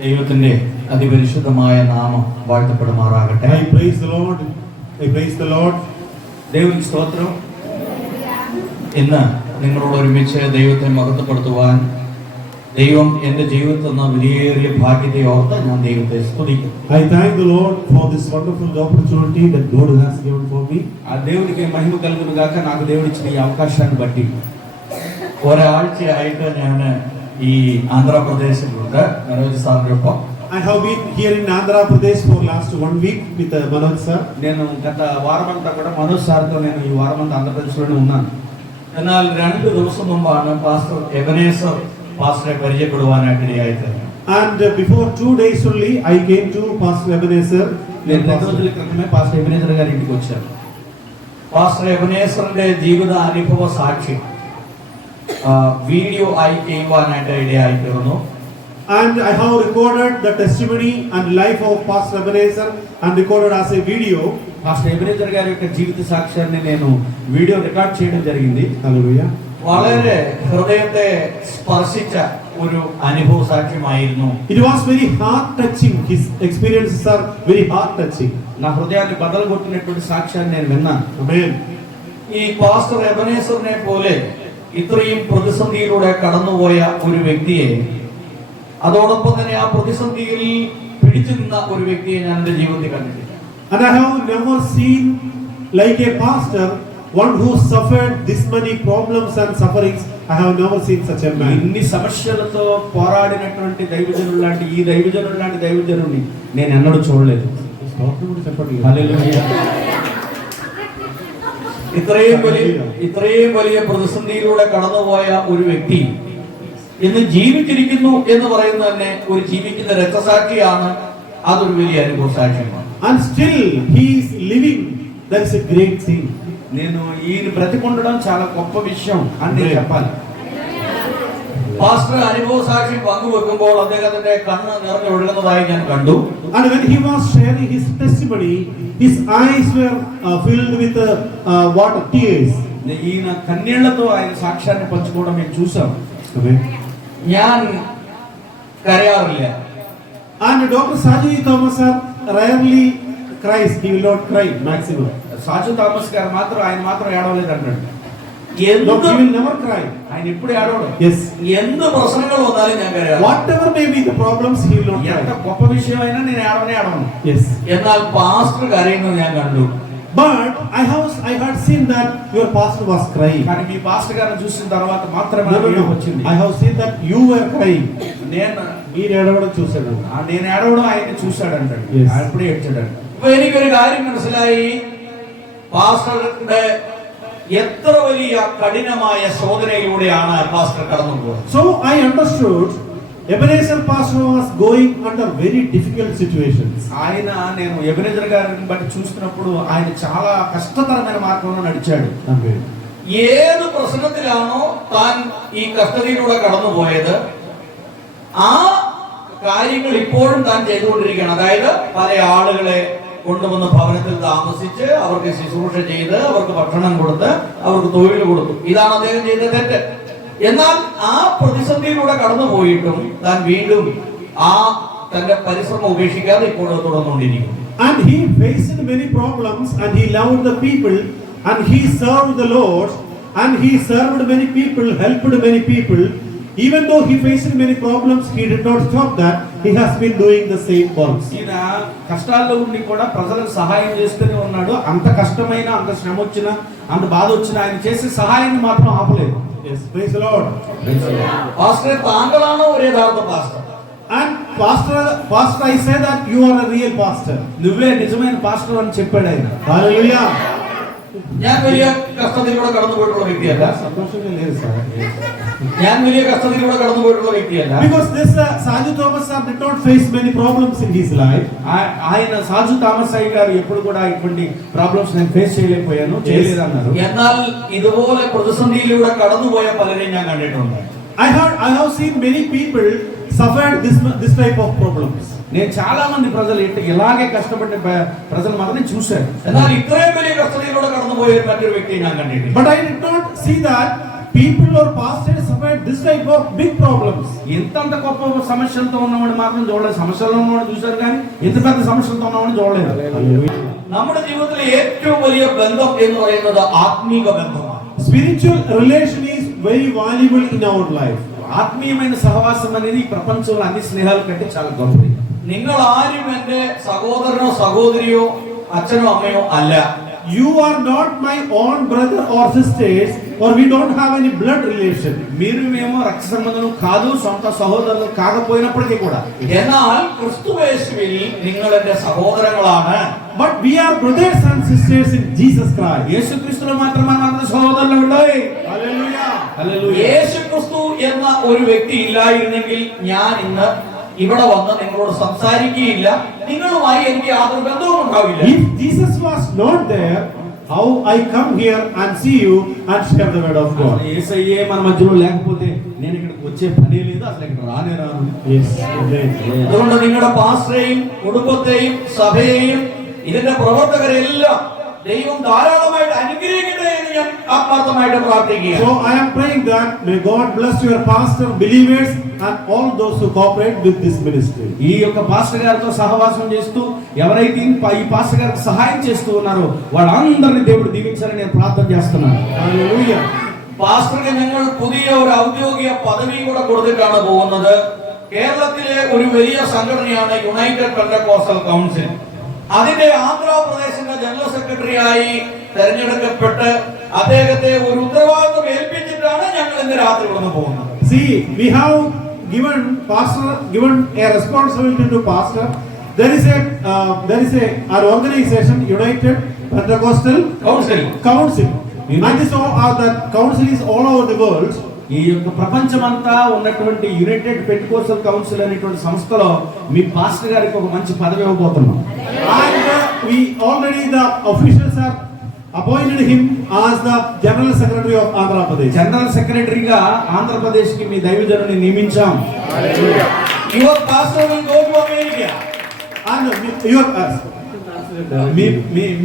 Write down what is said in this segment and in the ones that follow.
ദൈവത്തിന്റെ അതിപരിശുദ്ധമായ നാമം വാഴ്ത്തപ്പെടുമാറാകട്ടെ. I praise the Lord. I praise the Lord. ദൈവം സ്തോത്രം. ഇന്ന് നിങ്ങളോട് ഒരുമിച്ച് ദൈവത്തെ മഹത്വപ്പെടുത്തുവാൻ ദൈവം എന്റെ ജീവിതത്തിൽ തന്ന വലിയ ഭാഗ്യത്തെ ഓർത്ത് ഞാൻ ദൈവത്തെ സ്തുതിക്കുന്നു. I thank the Lord for this wonderful opportunity that God has given for me. ఆ దేవునికి మహిమ కలుగును గాక. నాకు దేవుడు ఇచ్చిన ఈ అవకాశాన్ని బట్టి ഒരാഴ്ചയായിട്ട് ഞാൻ ഈ ആന്ധ്രാപ്രദേശിലുണ്ട് Manoj സാറിനൊപ്പം. I have been here in Andhra Pradesh for last 1 week with Manoj sir. నేను గత వారమంతా కూడా మనోజ్ సార్తో నేను ఈ వారమంతా ఆంధ్రప్రదేశ్లోనే ఉన్నాను. എന്നാൽ 2 ദിവസം മുമ്പാണ് പാസ്റ്റർ എബനേസർ പാസ്റ്ററെ പരിചയപ്പെടുവാനായിട്ട്. And before 2 days only I came to Pastor Ebenezer. నేను 2 రోజుల క్రితమే పాస్టర్ ఎబెనేజర్ గారి ఇంటికి వచ్చాను. పాస్టర్ ఎబెనేజర్ന്റെ ജീവിത അനുഭവ സാക്ഷി വീഡിയോ ആയി ചെയ്യുവാനായിട്ട് ഇടയായിത്തീർന്നു. And I have recorded the testimony and life of Pastor Ebenezer and recorded as a video. Pastor Ebenezer గారి యొక్క జీవిత సాక్ష్యాన్ని నేను వీడియో రికార్డ్ చేయడం జరిగింది. Hallelujah. വളരെ ഹൃദയത്തെ സ്പർശിച്ച ഒരു അനുഭവ സാക്ഷ്യമായിരുന്നു. It was very heart touching. His experiences are very heart touching. నా హృదయాన్ని బదలగొట్టినటువంటి సాక్ష్యాన్ని నేను విన్నాను. Amen. ഈ പാസ്റ്റർ എബനേസറിനെ പോലെ ഇത്രയും പ്രതിസന്ധിയിലൂടെ കടന്നുപോയ ഒരു വ്യക്തിയെ, അതോടൊപ്പം തന്നെ ആ പ്രതിസന്ധിയിൽ പിടിച്ചു നിന്ന ഒരു വ്യക്തിയെ ഞാൻ എന്റെ ജീവിതത്തിൽ കണ്ടിട്ടില്ല. And I have never seen like a pastor, one who suffered this many problems and sufferings. I have never seen such a man. ఇన్ని సమస్యలతో పోరాడినటువంటి దైవజనులు లాంటి ఈ దైవజనులు లాంటి దైవజనుని నేను ఎన్నడూ చూడలేదు. హల్లెలూయా. ഇത്രയും വലിയ പ്രതിസന്ധിയിലൂടെ കടന്നുപോയ ഒരു വ്യക്തി ഇന്ന് ജീവിച്ചിരിക്കുന്നു എന്ന് പറയുന്നത് തന്നെ ഒരു ജീവിക്കുന്ന രക്തസാക്ഷിയാണ്. അതൊരു വലിയ അനുഭവ സാക്ഷ്യമാണ്. And still he is living. That is a great thing. నేను ఈయన బ్రతికుండడం చాలా గొప్ప విషయం అని నేను చెప్పాలి. പാസ്റ്റർ അനുഭവ സാക്ഷി പങ്കുവെക്കുമ്പോൾ അദ്ദേഹത്തിന്റെ കണ്ണ് നിറഞ്ഞു ഒഴുകുന്നതായി ഞാൻ കണ്ടു. And when he was sharing his testimony, his eyes were filled with water, tears. ఈయన కన్నీళ్లతో ఆయన సాక్ష్యాన్ని పంచుకోవడం మేము చూసాం. ഞാൻ കരയാറില്ല. And Dr. Saji Thomas rarely cries. He will not cry maximum. Saju Thomas గారు మాత్రం ఆయన మాత్రం ఏడవలేదు అంటాడు. He will never cry. ఆయన ఎప్పుడు ఏడవడు. Yes. എന്ത് പ്രശ്നങ്ങൾ വന്നാലും ഞാൻ കരയാം. Whatever may be the problems, he will not cry. ఎంత గొప్ప విషయమైనా నేను ఏడవను. Yes. എന്നാൽ പാസ്റ്റർ കരയുന്നത് ഞാൻ കണ്ടു. But I had seen that your pastor was crying. కానీ మీ పాస్టర్ గారిని చూసిన తర్వాత మాత్రమే నాకు వచ్చింది. I have seen that you were crying. నేను ఏడవడం చూశాడు. నేను ఏడవడం ఆయన చూశాడంటాడు. ఆయన ఎప్పుడే ఏడ్చాడు. അപ്പോൾ എനിക്കൊരു കാര്യം മനസ്സിലായി. പാസ്റ്ററുടെ എത്ര വലിയ കഠിനമായ ശോധനയിലൂടെയാണ് പാസ്റ്റർ കടന്നുപോയത്. So I understood Ebenezer pastor was going under very difficult situations. ఆయన నేను ఎబెనేజర్ గారిని బట్టి చూస్తున్నప్పుడు ఆయన చాలా కష్టతరమైన మార్గంలో నడిచాడు. ఏది ప్రశ్నത്തിലാണോ താൻ ഈ കഷ്ടതയിലൂടെ കടന്നുപോയത് ആ കാര്യങ്ങൾ ഇപ്പോഴും താൻ ചെയ്തുകൊണ്ടിരിക്കുകയാണ്. അതായത് പല ആളുകളെ കൊണ്ടുവന്ന് ഭവനത്തിൽ താമസിച്ച് അവർക്ക് ശുശ്രൂഷ ചെയ്ത് അവർക്ക് ഭക്ഷണം കൊടുത്ത് അവർക്ക് തൊഴിൽ കൊടുത്തു. ഇതാണ് അദ്ദേഹം ചെയ്ത തെറ്റ്. എന്നാൽ ആ പ്രതിസന്ധിയിലൂടെ കടന്നുപോയിട്ടും താൻ വീണ്ടും ആ തന്റെ പരിശ്രമം ഉപേക്ഷിക്കാതെ ഇപ്പോൾ തുടർന്നുകൊണ്ടിരിക്കുന്നു. And he faced many problems and he loved the people and he served the Lord and he served many people, helped many people. Even though he faced many problems, he did not stop that. He has been doing the same works. ఈయన కష్టాల్లో ఉండి కూడా ప్రజలకు సహాయం చేస్తూనే ఉన్నాడు. అంత కష్టమైన, అంత శ్రమ వచ్చినా, అంత బాధ వచ్చినా ఆయన చేసే సహాయాన్ని మాత్రం ఆపలేదు. Yes, praise the Lord. Pastor తాంగలానో ఒక యథార్థ pastor. And pastor I say that you are a real pastor. నువ్వే నిజమైన పాస్టర్ అని చెప్పాడు ఆయన. Hallelujah. ഞാൻ വലിയ കഷ്ടതയിലൂടെ കടന്നുപോയിട്ടുള്ള വ്യക്തിയല്ല. సంతోషంగా లేదు సార్. ഞാൻ വലിയ കഷ്ടതയിലൂടെ കടന്നുപോയിട്ടുള്ള വ്യക്തിയല്ല. Because this Saju Thomas sir did not face many problems in his life. ఆయన సాజు థామస్ అయ్య గారు ఎప్పుడు కూడా ఇటువంటి ప్రాబ్లమ్స్ నేను ఫేస్ చేయలేకపోయాను, చేయలేదన్నారు. എന്നാൽ ഇതുപോലെ പ്രതിസന്ധിയിലൂടെ കടന്നുപോയ പലരെയും ഞാൻ കണ്ടിട്ടുണ്ട്. I have seen many people suffered this type of problems. నేను చాలా మంది ప్రజలు ఇలాగే కష్టపడే ప్రజలు మాత్రం చూశాను. എന്നാൽ ഇത്രയും വലിയ കഷ്ടതയിലൂടെ കടന്നുപോയ മറ്റൊരു വ്യക്തിയെ ഞാൻ കണ്ടിട്ടില്ല. But I did not see that people or pastors suffered this type of big problems. ఇంతంత గొప్ప సమస్యలతో ఉన్నవాడు మాత్రం చూడలేదు. సమస్యల్లో ఉన్నవాడు చూశారు కానీ ఇంత పెద్ద సమస్యలతో ఉన్నవాడు చూడలేదు. നമ്മുടെ ജീവിതത്തിലെ ഏറ്റവും വലിയ ബന്ധം എന്ന് പറയുന്നത് ആത്മീക ബന്ധമാണ്. Spiritual relation is very valuable in our life. ആത്മീയమైన സഹവാസം అనేది ఈ ప్రపంచంలో అన్ని స్నేహాల కంటే చాలా గొప్పది. നിങ്ങൾ ആരും എന്റെ സഹോദരനോ സഹോദരിയോ അച്ഛനോ അമ്മയോ അല്ല. You are not my own brother or sisters, or we don't have any blood relation. మీరు మేము రక్త సంబంధం కాదు, సొంత సహోదరులు కాకపోయినప్పటికీ కూడా എന്നാൽ ക്രിസ്തുയേശുവിൽ നിങ്ങൾ എന്റെ സഹോദരങ്ങളാണ്. But we are brothers and sisters in Jesus Christ. യേശുക്രിസ്തുവിൽ മാത്രമാണ് നമ്മുടെ സഹോദരങ്ങളുള്ളേ. Hallelujah. ഹല്ലേലൂയ. യേശുക്രിസ്തു എന്ന ഒരു വ്യക്തി ഇല്ലായിരുന്നെങ്കിൽ ഞാൻ ഇന്ന് ഇവിടെ വന്ന് നിങ്ങളോട് സംസാരിക്കുകയില്ല, നിങ്ങളുമായി എനിക്ക് യാതൊരു ബന്ധവും ഉണ്ടാവില്ല. If Jesus was not there, how I come here and see you and share the word of God? యేసయ్యే మన మధ్యలో లేకపోతే నేను ఇక్కడికి వచ్చే పని లేదు, అసలు ఇక్కడ రానే రాను. Yes. Amen. അതുകൊണ്ട് നിങ്ങളുടെ പാസ്റ്ററേയും കുടുംബത്തെയും സഭയെയും ഇതിന്റെ പ്രവർത്തകരെല്ലാം ദൈവം ധാരാളമായിട്ട് അനുഗ്രഹിക്കട്ടെ എന്ന് ഞാൻ ആത്മാർത്ഥമായിട്ട് പ്രാർത്ഥിക്കുക. So I am praying that may God bless your pastor, believers, and all those who cooperate with this ministry. ఈ యొక్క పాస్టర్ గారితో సహవాసం చేస్తూ ఎవరైతే ఈ పాస్టర్ గారికి సహాయం చేస్తూ ఉన్నారో వాళ్ళందరినీ దేవుడు దీవించాలని నేను ప్రార్థన చేస్తున్నాను. Hallelujah. പാസ്റ്റർക്ക് ഞങ്ങൾ പുതിയ ഒരു ഔദ്യോഗിക പദവി കൂടെ കൊടുത്തിട്ടാണ് പോകുന്നത്. കേരളത്തിലെ ഒരു വലിയ സംഘടനയാണ് യുണൈറ്റഡ് പെന്തക്കോസ്റ്റൽ കൗൺസിൽ. അതിന്റെ ആന്ധ്രാപ്രദേശിന്റെ ജനറൽ സെക്രട്ടറിയായി തെരഞ്ഞെടുക്കപ്പെട്ട് അദ്ദേഹത്തെ ഒരു ഉത്തരവാദിത്വം ഏൽപ്പിച്ചിട്ടാണ് ഞങ്ങൾ ഇന്ന് രാത്രി ഇവിടെ പോകുന്നത്. See, we have given a responsibility to pastor. There is an organization, United Pentecostal Council. And this that council is all over the world. ఈ యొక్క ప్రపంచమంతా ఉన్నటువంటి యునైటెడ్ పెంటెకోస్టల్ కౌన్సిల్ అనేటువంటి సంస్థలో మీ పాస్టర్ గారికి ఒక మంచి పదవి ఇవ్వబోతున్నాం. And we already the officials are appointed him as the general secretary of Andhra Pradesh. General సెక్రటరీగా ఆంధ్రప్రదేశ్ కి మీ దైవజనుని నియమించాం. Your pastor will go to America. And your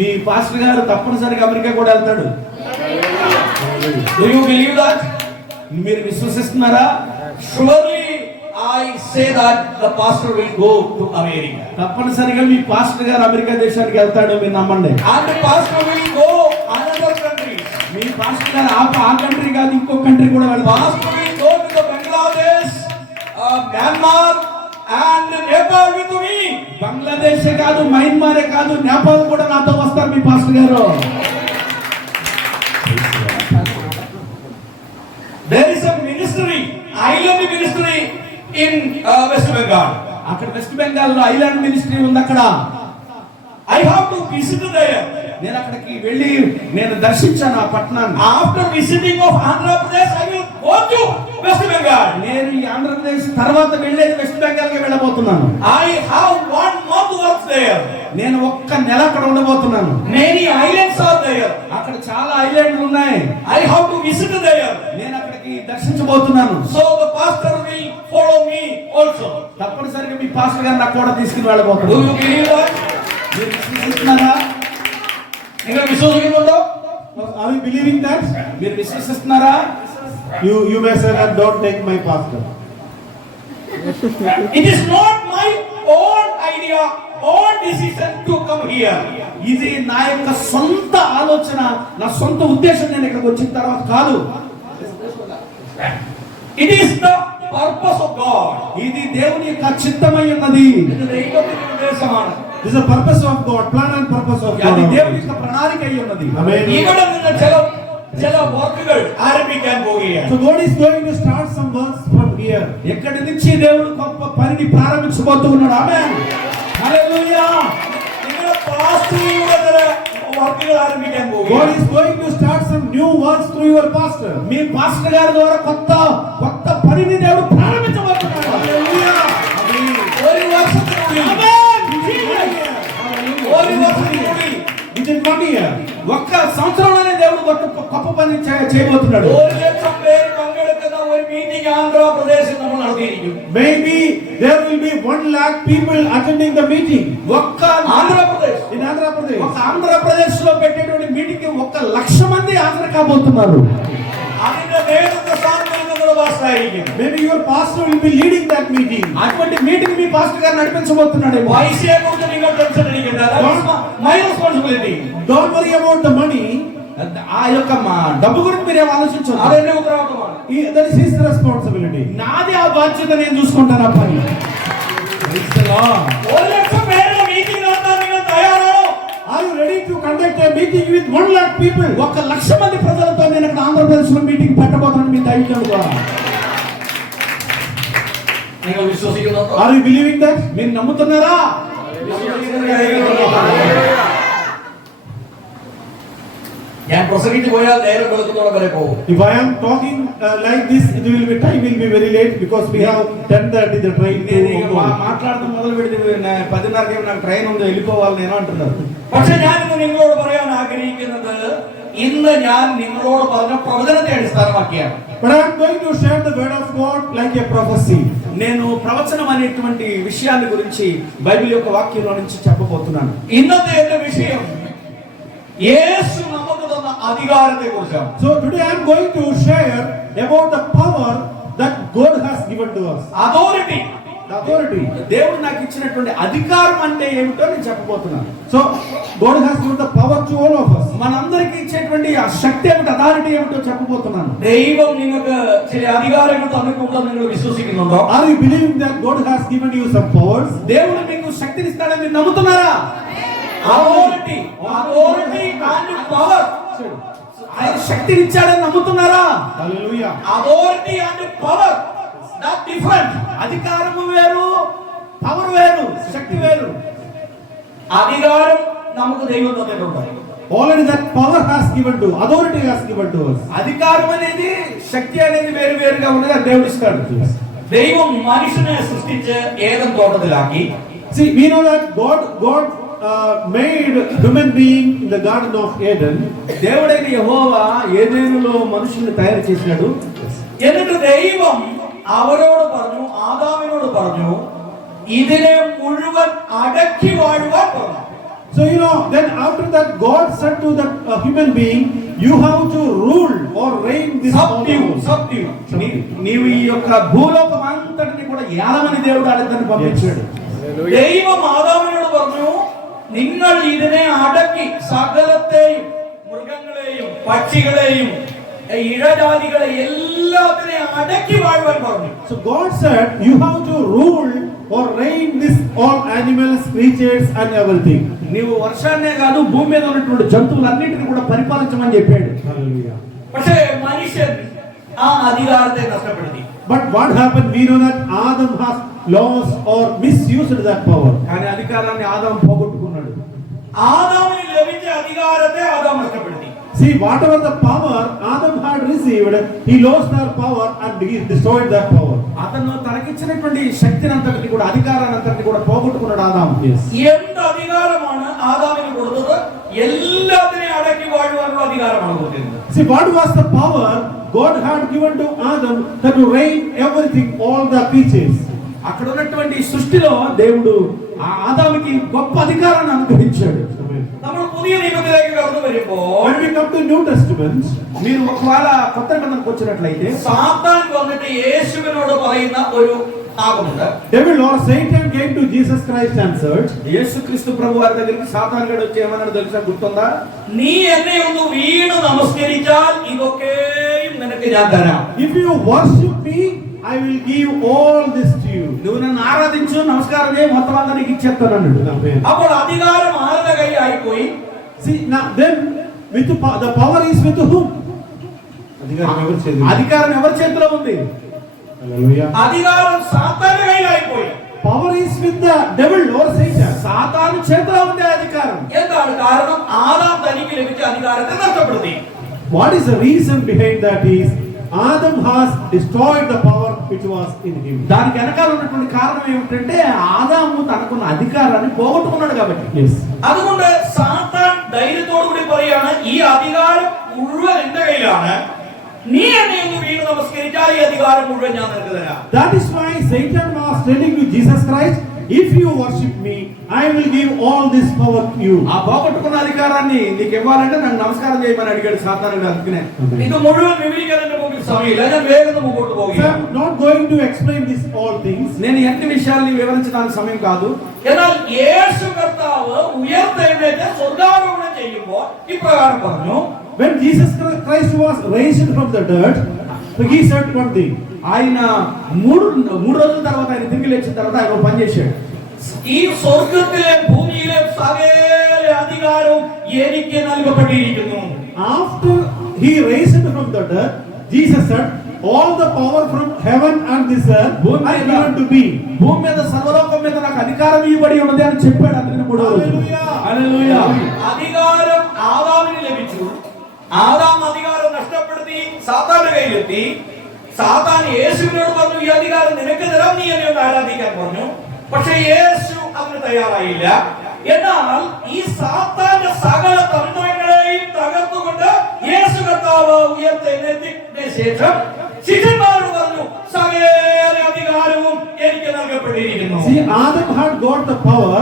మీ పాస్టర్ గారు తప్పనిసరిగా అమెరికా కూడా వెళ్తాడు. Do you believe that? మీరు విశ్వసిస్తున్నారా? Surely I say that the pastor will go to America. తప్పనిసరిగా మీ పాస్టర్ గారు అమెరికా దేశానికి వెళ్తాడు, మీరు నమ్మండి. And the pastor will go another country. Me pastor గారు ఆ కంట్రీ కాదు ఇంకో కంట్రీ కూడా వెళ్తాడు. Pastor will go to the Bangladesh, Myanmar and Nepal with me. Bangladesh కాదు, మయన్మారే కాదు, నేపాల్ కూడా నాతో వస్తారు మీ పాస్టర్ గారు. There is a ministry, island ministry in West Bengal. అక్కడ వెస్ట్ బెంగాల్ లో ఐలాండ్ మినిస్ట్రీ ఉంది. అక్కడ I have to visit there. నేను అక్కడికి వెళ్ళి నేను దర్శించాను ఆ పట్టణాన్ని. After visiting of Andhra Pradesh, I will go to West Bengal. నేను ఈ ఆంధ్రప్రదేశ్ తర్వాత వెళ్ళేది వెస్ట్ బెంగాల్ కి వెళ్ళబోతున్నాను. I have 1 month work there. నేను ఒక్క నెల అక్కడ ఉండబోతున్నాను. Many islands are there. అక్కడ చాలా ఐలాండ్లు ఉన్నాయి. I have to visit there. నేను అక్కడికి దర్శించబోతున్నాను. So the pastor will follow me also. తప్పనిసరిగా మీ పాస్టర్ గారు నాకు కూడా తీసుకుని వెళ్ళబోతున్నారు. Do you believe that? మీరు విశ్వసిస్తున్నారా? നിങ്ങൾ വിശ്വസിക്കുന്നുണ്ടോ? Are you believing that? మీరు విశ్వసిస్తున్నారా? You may say that don't take my pastor. It is not my own idea, own decision to come here. ఇది నా యొక్క సొంత ఆలోచన, నా సొంత ఉద్దేశం నేను ఇక్కడికి వచ్చిన తర్వాత కాదు. It is the purpose of God. ఇది దేవుని యొక్క చిత్తమై ఉన్నది. ఇది దైవోక్తి ఉద్దేశമാണ്. This is the purpose of God, plan and purpose of God. అది దేవుని యొక్క ప్రణాళిక అయి ఉన్నది. ఇక్కడ നിന്ന് ചില വർക്കുകൾ ആരംഭിക്കാൻ പോവുകയാണ്. So God is going to start some works from here. ఎక్కడి నుంచి దేవుడు గొప్ప పనిని ప్రారంభించబోతున్నాడు. ఆమేన్. హల్లెలూయా. నిങ്ങളുടെ పాస్టర్യുടെ ചില വർക്കുകൾ ആരംഭിക്കാൻ പോവുകയാണ്. God is going to start some new works through your pastor. Me pastor గారి ద్వారా కొత్త పనిని దేవుడు ప్రారంభించబోతున్నాడు. హల్లెలూయా. ഒരു വർഷത്തിനുള്ളിൽ Within 1 year. ఒక్క సంవత్సరంలోనే దేవుడు గొప్ప పని చేయబోతున్నాడు. 1,00,000 പേര് പങ്കെടുക്കുന്ന ഒരു മീറ്റിംഗ് ആന്ധ്രാപ്രദേശിൽ നമ്മൾ നടത്തിയിരിക്കും. Maybe there will be 1,00,000 people attending the meeting. ఒక్క ఆంధ్రప్రదేశ్, In Andhra Pradesh. ఒక ఆంధ్రప్రదేశ్ లో పెట్టేటువంటి మీటింగ్ కి 1,00,000 మంది హాజరు కాబోతున్నారు. അതിന്റെ നേതൃത്വ സ്ഥാനത്തിൽ നിന്നുള്ള പാസ്റ്റർ ആയിരിക്കും. Maybe your pastor will be leading that meeting. అటువంటి మీటింగ్ మీ పాస్టర్ గారు నడిపించబోతున్నాడు. పైసే గురించి നിങ്ങൾ ടെൻഷൻ അടിക്കണ്ട. My responsibility. Don't worry about the money. ఆ యొక్క డబ్బు గురించి మీరేం ఆలోచించండి. అదే ఉత్తరవాదం. That is his responsibility. నాది ఆ బాధ్యత, నేను చూసుకుంటాను ఆ పని. Are you ready to conduct a meeting with 1 lakh people? 1,00,000 మంది ప్రజలతో నేను ఇక్కడ ఆంధ్రప్రదేశ్ లో మీటింగ్ పెట్టబోతున్నాను. మీ ధైర్యం ద్వారా നിങ്ങൾ വിശ്വസിക്കുന്നുണ്ടോ? Are you believing that? మీరు నమ్ముతున్నారా? ഞാൻ പ്രസംഗിച്ചു പോയാൽ നേരം വെളുക്കുന്നോളം വരെ പോകും. If I am talking like this, it will be time will be very late because we have 10:30 the train to మాట్లాడడం మొదలు పెడితే 10:30కి నాకు ట్రైన్ ఉంది, వెళ్ళిపోవాలి నేను అంటున్నారు. പക്ഷേ ഞാൻ ഇന്ന് നിങ്ങളോട് പറയാൻ ആഗ്രഹിക്കുന്നത്, ഇന്ന് ഞാൻ നിങ്ങളോട് പറഞ്ഞ പ്രവചനത്തെ അടിസ്ഥാനമാക്കിയാണ്. But I am going to share the word of God like a prophecy. నేను ప్రవచనం అనేటువంటి విషయాన్ని గురించి బైబిల్ యొక్క వాక్యంలో నుంచి చెప్పబోతున్నాను. ఇన్నത്തെ എന്റെ విషయం యేసు നമുക്ക് തന്ന അധികാരത്തെ കുറിച്ചാണ്. So today I am going to share about the power that God has given to us. Authority. దేవుడు నాకు ఇచ్చినటువంటి అధికారం అంటే ఏమిటో నేను చెప్పబోతున్నాను. So God has given the power to all of us. మనందరికీ ఇచ్చేటువంటి ఆ శక్తి ఏమిటి, అథారిటీ ఏమిటో చెప్పబోతున్నాను. ദൈവം നിങ്ങൾക്ക് ചില അധികാരങ്ങൾ തന്നിട്ടുണ്ടെന്ന് നിങ്ങൾ വിശ്വസിക്കുന്നുണ്ടോ? Are you believing that God has given you some powers? దేవుడు మీకు శక్తిని ఇస్తాడని మీరు నమ్ముతున్నారా? Authority and power. ఆయన శక్తిని ఇచ్చాడని నమ్ముతున్నారా? Hallelujah. Authority and power. That different. అధికారము వేరు, పవర్ వేరు, శక్తి వేరు. అధికారం നമുക്ക് ദൈവം തന്നിട്ടുണ്ട്. Already that power has given to, authority has given to us. అధికారం అనేది, శక్తి అనేది వేరు వేరుగా ఉన్నది, అది దేవుడు ఇస్తాడు. దైవం మనిషిని సృష్టించి ఏదెన్ తోటదిలాకి. See, we know that God made human being in the garden of Eden. దేవుడైన యెహోవా ఏదెనులో మనుషుల్ని తయారు చేశాడు. എന്നിട്ട് ദൈവം അവരോട് പറഞ്ഞു, ആദാമിനോട് പറഞ്ഞു, ഇതിനെ മുഴുവൻ അടക്കി വാഴുവാൻ പറഞ്ഞു. So you know, then after that God said to that human being, you have to rule or reign this subdue. నీవు ఈ యొక్క భూలోకం అంతటిని కూడా ఏలమని దేవుడు అతన్ని పంపించాడు. ദൈവം ആദാമിനോട് പറഞ്ഞു, നിങ്ങൾ ഇതിനെ അടക്കി സകലത്തെയും മൃഗങ്ങളെയും പക്ഷികളെയും ഇഴജാതികളെ എല്ലാത്തിനെയും അടക്കി വാഴുവാൻ പറഞ്ഞു. So God said you have to rule or reign this all animals, creatures and everything. నీవు వర్షాన్నే కాదు భూమి మీద ఉన్నటువంటి జంతువులన్నిటిని కూడా పరిపాలించమని చెప్పాడు. Hallelujah. പക്ഷേ మనిషి ఆ అధికారத்தை నష్టపెట్టి. But what happened? We know that Adam has lost or misused that power. కానీ అధికారాన్ని ఆదాము పోగొట్టుకున్నాడు. ఆదాముని లభించే అధికారத்தை ఆదాము నష్టపెట్టి. See, whatever the power Adam had received, he lost that power and he destroyed that power. అతను తనకిచ్చినటువంటి శక్తిని అంతటిని కూడా, అధికారాన్ని అంతటిని కూడా పోగొట్టుకున్నాడు ఆదాము. ఎంత అధికారമാണ് ఆదామునికి കൊടുത്തത്? എല്ലാത്തിനെയും അടക്കി വാഴുവാനുള്ള അധികാരമാണ് കൊടുത്തത്. See, what was the power God had given to Adam that to reign everything, all the creatures? అక్కడ ఉన్నటువంటి సృష్టిలో దేవుడు ఆ ఆదాముకి గొప్ప అధికారాన్ని అనుగ్రహించాడు. നമ്മൾ പുതിയ നിയമത്തിലേക്ക് കടന്നു വരുമ്പോൾ, when we come to New Testament, మీరు ఒకవేళ కొత్త నిబంధనకు వచ్చినట్లయితే సాతాన్ వന്നിട്ട് యేసువిനോട് പറയുന്ന ഒരു భాగముంది. devil or Satan came to Jesus Christ and said, యేసుక్రీస్తు ప్రభువారి దగ్గరికి సాతాన్ గడు వచ్చి ఏమన్నాడు తెలుసా? గుర్తుందా? നീ എന്നെ ഒന്ന് വീണ് നമസ്കരിച്ചാൽ ഇതൊക്കെയും നിനക്ക് ഞാൻ തരാം. if you worship me, I will give all this to you. నువ్వు నన్ను ఆరాధించు, నమస్కారం చేయి, మొత్తం అంతా నీకు ఇచ్చేస్తాను అన్నాడు. అప్పుడు అధికారం ఆరుల కై అయిపోయి. See, now then with the power is with whom? అధికారం ఎవరి చేతిలో ఉంది? Hallelujah. అధికారం సాతాను కై అయిపోయి. Power is with the devil or Satan. సాతాను చేతిలో ఉంది అధికారం. എന്താണ് കാരണം? ആദാം തനിക്ക് ലഭിച്ച അധികാരത്തെ നഷ്ടപ്പെടുത്തി. What is the reason behind that is Adam has destroyed the power which was in him. దానికి వెనకాల ఉన్నటువంటి కారణం ఏమిటంటే ఆదాము తనకున్న అధికారాన్ని పోగొట్టుకున్నాడు కాబట్టి. Yes. അതുകൊണ്ട് സാത്താൻ ധൈര്യത്തോടു കൂടി പറയാണ്, ഈ അധികാരം മുഴുവൻ എന്റെ കയ്യിലാണ്, നീ എന്നെ ഒന്ന് വീണ് നമസ്കരിച്ചാൽ ഈ അധികാരം മുഴുവൻ ഞാൻ നിനക്ക് തരാം. That is why Satan was telling to Jesus Christ, if you worship me, I will give all this power to you. ఆ పోగొట్టుకున్న అధికారాన్ని నీకు ఇవ్వాలంటే నాకు నమస్కారం చేయమని అడిగాడు సాతానుడు. అందుకనే Amen. ഇത് മുഴുവൻ വിവരിക്കാനുള്ള നമുക്ക് സമയമില്ല. ഞാൻ വേഗം മുമ്പോട്ട് So പോകുകയാണ്. I'm not going to explain this all things. నేను ఎన్ని విషయాల్ని వివరించడానికి సమయం కాదు. എന്നാൽ യേശു കർത്താവ് ഉയർത്തെഴുന്നേറ്റ് സ്വർഗ്ഗാരോഹണം ചെയ്യുമ്പോൾ ഇപ്രകാരം പറഞ്ഞു. When Jesus Christ was raised from the dead, he said one thing. ఆయన మూడు రోజుల తర్వాత ఆయన తిరిగి లేచిన తర్వాత ఆయన ఒక పని చేశాడు. ഈ സ്വർഗ്ഗത്തിലെ ഭൂമിയിലെ സകല അധികാരവും എനിക്ക് നൽകപ്പെട്ടിരിക്കുന്നു. After he raised from the dead, Jesus said, all the power from heaven and this earth are given to me. భూమి మీద సర్వలోకం మీద నాకు అధికారం ఇవ్వబడి ఉన్నది అని చెప్పాడు. అందుకని మూడో రోజు. Hallelujah. హల్లెలూయా. അധികാരം ആദാമിന് ലഭിച്ചു. ആദാം അധികാരം നഷ്ടപ്പെടുത്തി സാത്താന്റെ കയ്യിലെത്തി. സാത്താൻ യേശുവിനോട് പറഞ്ഞു, ഈ അധികാരം നിനക്ക് തരാം, നീ എന്നെ ഒന്ന് ആരാധിക്കാൻ പറഞ്ഞു. പക്ഷെ യേശു അതിന് തയ്യാറായില്ല. എന്നാൽ ഈ സാത്താന്റെ സകല തന്ത്രങ്ങളെയും തകർത്തുകൊണ്ട് യേശു കർത്താവ് ഉയർത്തെഴുന്നേറ്റതിന് ശേഷം ശിഷ്യന്മാരോട് പറഞ്ഞു, സകല അധികാരവും എനിക്ക് നൽകപ്പെട്ടിരിക്കുന്നു. See, Adam had got the power,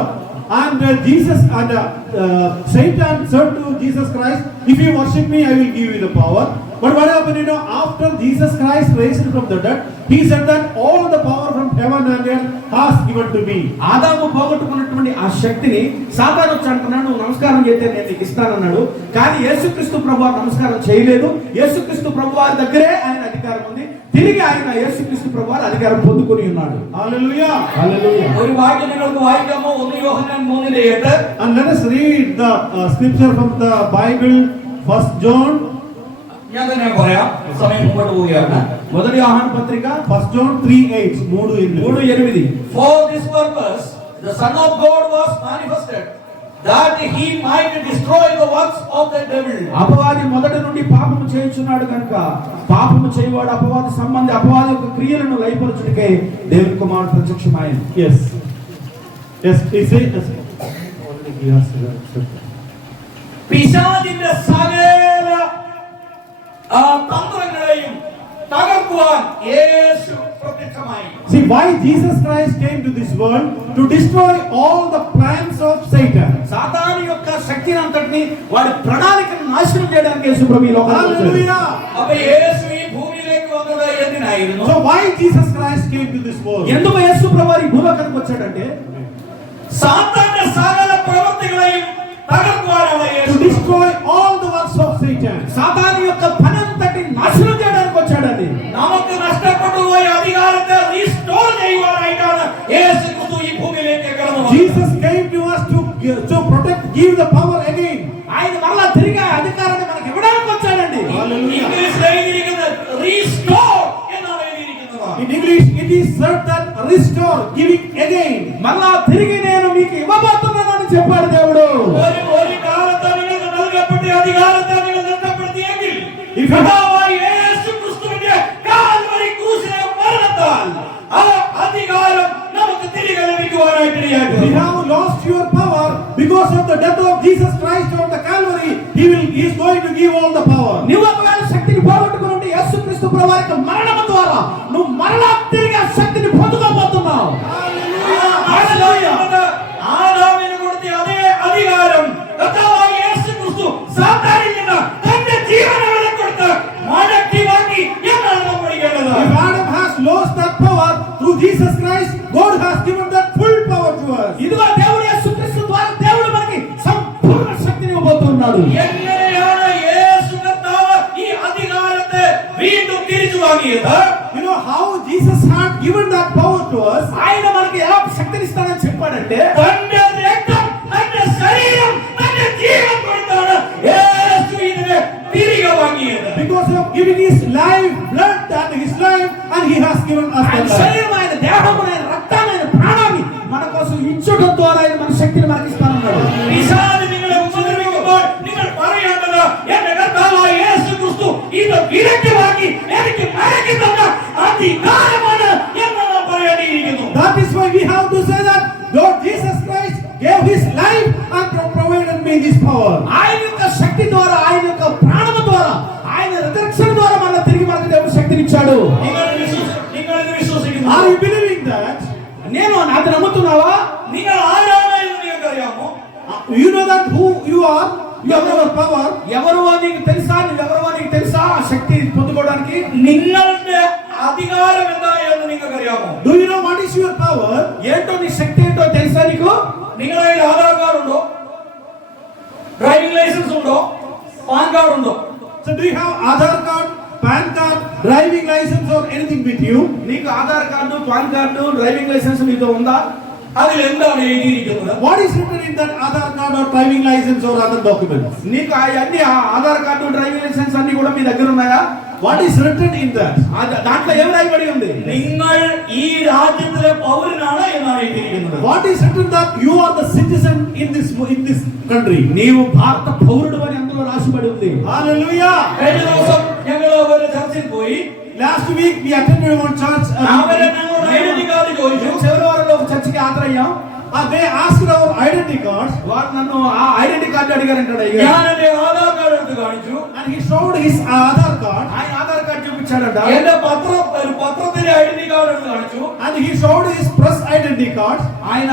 and Jesus and Satan said to Jesus Christ, if you worship me, I will give you the power. But what happened, after Jesus Christ raised from the dead, he said that all the power from heaven and earth has given to me. ఆదాము పోగొట్టుకున్నటువంటి ఆ శక్తిని సాతాను వచ్చి అంటున్నాడు, నువ్వు నమస్కారం చేస్తే నేను నీకు ఇస్తానన్నాడు. కానీ యేసుక్రీస్తు ప్రభువారు నమస్కారం చేయలేదు. యేసుక్రీస్తు ప్రభువారి దగ్గరే ఆయన అధికారం ఉంది. తిరిగి ఆయన యేసుక్రీస్తు ప్రభువారు అధికారం పొందుకొని ఉన్నాడు. Hallelujah. హల్లెలూయా. ഒരു വാക്യം നിങ്ങൾക്ക് വായിക്കാമോ? 1 യോഹന്നാൻ 3:8. And let us read the scripture from the Bible, 1 John. ഞാൻ തന്നെ പറയാം, സമയം മുമ്പോട്ട് പോവുകയാണ്. మొదటి యోహాను పత్రిక 1 John 3:8. 3:8. For this purpose the Son of God was manifested, that he might destroy the works of the devil. అపవాది మొదటి నుండి పాపము చేయించున్నాడు కనుక పాపము చేయవాడు అపవాది సంబంధి అపవాది యొక్క క్రియలను లయపరచుటకే దేవుని కుమారుడు ప్రత్యక్షమాయను. Yes. Yes, he said. Only he has പിശാചിന്റെ സകല തന്ത്രങ്ങളെയും തകർക്കുവാൻ യേശു പ്രത്യക്ഷമായി. See why Jesus Christ came to this world? To destroy all the plans of Satan. సాతాను యొక్క శక్తిని అంతటిని వాడి ప్రణాళికను నాశనం చేయడానికి యేసు ప్రభు ఈ లోకానికి వచ్చాడు. Hallelujah. അപ്പൊ യേശു ഈ ഭൂമിയിലേക്ക് വന്നത് എന്തിനായിരുന്നു? So why Jesus Christ came to this world? ఎందుకు యేసు ప్రభు ఈ భూలోకానికి వచ్చాడంటే സാത്താന്റെ സകല പ്രവൃത്തികളെയും തകർക്കുവാനാണ് To Yeshu. destroy all the works of Satan. సాతాను యొక్క పని అంతటి నాశనం చేయడానికి వచ్చాడండి. നമുക്ക് നഷ്ടപ്പെട്ടു പോയ അധികാരത്തെ റീസ്റ്റോർ ചെയ്യുവാനായിട്ടാണ് യേശു ക്രിസ്തു ഈ ഭൂമിയിലേക്ക് കടന്നു വന്നത്. Jesus came to us to protect, give the power again. ఆయన మరలా తిరిగి ఆ అధికారాన్ని మనకి ఇవ్వడానికి వచ్చాడండి. ഇംഗ്ലീഷിൽ എഴുതിയിരിക്കുന്നത് റീസ്റ്റോർ എന്നാണ് എഴുതിയിരിക്കുന്നത്. In English, it is said that restore, giving again. మరలా తిరిగి నేను మీకు ఇవ్వబోతున్నానని చెప్పాడు దేవుడు. ഒരു കാലത്ത് നിങ്ങൾക്ക് നൽകപ്പെട്ട അധികാരത്തെ നിങ്ങൾ നഷ്ടപ്പെടുത്തിയെങ്കിൽ If you കർത്താവായ യേശു ക്രിസ്തുവിന്റെ കാൽവരി ക്രൂശിലെ മരണത്താൽ ആ അധികാരം നമുക്ക് തിരികെ ലഭിക്കുവാനായിട്ട് you ഇടയായി. have lost your power because of the death of Jesus Christ on the Calvary, he is going to give all the power. నువ్వు ఒకవేళ శక్తిని పోగొట్టుకుంటే యేసుక్రీస్తు ప్రభువారి యొక్క మరణం ద్వారా నువ్వు మరలా తిరిగి ఆ శక్తిని పొందుకోబోతున్నావు. ആദാമിന് കൊടുത്ത അതേ അധികാരം കർത്താവായ യേശു ക്രിസ്തു സാത്താനിൽ നിന്ന് തന്റെ ജീവനെ കൊടുത്ത് മടക്കി വാങ്ങി എന്നാണ് നാം പഠിക്കേണ്ടത്. If Adam has lost that power, through Jesus Christ, God has given that full power to us. ఇదిగో దేవుడు యేసుక్రీస్తు ద్వారా దేవుడు మనకి సంపూర్ణ శక్తిని ఇవ్వబోతున్నాడు. എങ്ങനെയാണ് യേശു കർത്താവ് ഈ അധികാരത്തെ വീണ്ടും തിരിച്ചു വാങ്ങിയത്? You know how Jesus had given that power to us? ఆయన మనకి ఎలా శక్తిని ఇస్తానని చెప్పాడంటే തന്റെ രക്തം, തന്റെ ശരീരം, തന്റെ ജീവൻ കൊടുത്താണ് യേശു ഇതിനെ തിരികെ വാങ്ങിയത്. Because of giving his life, blood and his life, and he has given us ఆయన that life. శరీరం, ఆయన దేహం, ఆయన రక్తాన్ని, ఆయన ప్రాణాన్ని మన కోసం ఇచ్చడం ద్వారా ఆయన మన శక్తిని మనకి ఇస్తానన్నాడు. പിശാച് നിങ്ങളെ ഉപദ്രവിക്കുമ്പോൾ നിങ്ങൾ പറയേണ്ടത്, എന്റെ കർത്താവായ യേശു ക്രിസ്തു ഇത് വിലക്ക് വാങ്ങി എനിക്ക് മടക്കി തന്ന അധികാരമാണ് എന്ന് നാം പറയേണ്ടിയിരിക്കുന്നു. That is why we have to say that Lord Jesus Christ gave his life and provided me this power. ఆయన యొక్క శక్తి ద్వారా, ఆయన యొక్క ప్రాణము ద్వారా, ఆయన రిజరెక్షన్ ద్వారా మన తిరిగి మనకు దేవుడు శక్తిని ఇచ్చాడు. നിങ്ങൾ ഇത് വിശ്വസിക്കുന്നു? Are you believing that? నేను అది నమ్ముతున్నావా? നിങ്ങൾ ആരാണ് എന്ന് നിങ്ങൾക്കറിയാമോ? You know that who you are? You have your power. ఎవరో నీకు తెలుసా? నువ్వెవరో నీకు తెలుసా? ఆ శక్తి పొందుకోవడానికి നിങ്ങളുടെ അധികാരം എന്താ എന്ന് നിങ്ങൾക്കറിയാമോ? Do you know what is your power? ఏంటో నీ శక్తి ఏంటో తెలుసా నీకు? നിങ്ങളുടെ കയ്യിൽ ആധാർ കാർഡ് ഉണ്ടോ? ഡ്രൈവിംഗ് ലൈസൻസ് ഉണ്ടോ? പാൻ കാർഡ് ഉണ്ടോ? So do you have Aadhaar card, PAN card, driving license or anything with you? నీకు Aadhaar card, PAN card, driving licence నీతో ఉందా? അതിൽ എന്താണ് എഴുതിയിരിക്കുന്നത്? What is written in that Aadhaar card or driving license or other documents? నీకు అన్ని Aadhaar card, driving licence అన్ని కూడా మీ దగ్గర ఉన్నాయా? What is written in that? దాంట్లో ఏం రాయబడి ఉంది? നിങ്ങൾ ഈ രാജ്യത്തിലെ പൗരനാണ് എന്നാണ് എഴുതിയിരിക്കുന്നത്. What is written that you are the citizen in this country? నీవు భారత పౌరుడు అని అందులో రాసిబడి ఉంది. Hallelujah! കഴിഞ്ഞ ദിവസം ഞങ്ങൾ ഒരു ചർച്ചിൽ പോയി. Last week we attended one church. അവരെ ഞങ്ങളോട് ഐഡന്റി കാർഡ് ചോദിച്ചു. చివరి వారంలో ఒక చర్చికి హాజరయ్యాం. They asked our identity cards. వారు నన్ను ఆ ఐడెంటిటీ కార్డు అడిగారంటాడు. ഞാൻ എന്റെ ആധാർ കാർഡ് എടുത്ത് കാണിച്ചു. And he showed his Aadhaar card. ఆయన ఆధార్ కార్డు చూపించాడట. എന്റെ പത്രത്തിന്റെ ഐഡന്റി കാർഡ് എടുത്ത് കാണിച്ചു. And he showed his press identity card. ఆయన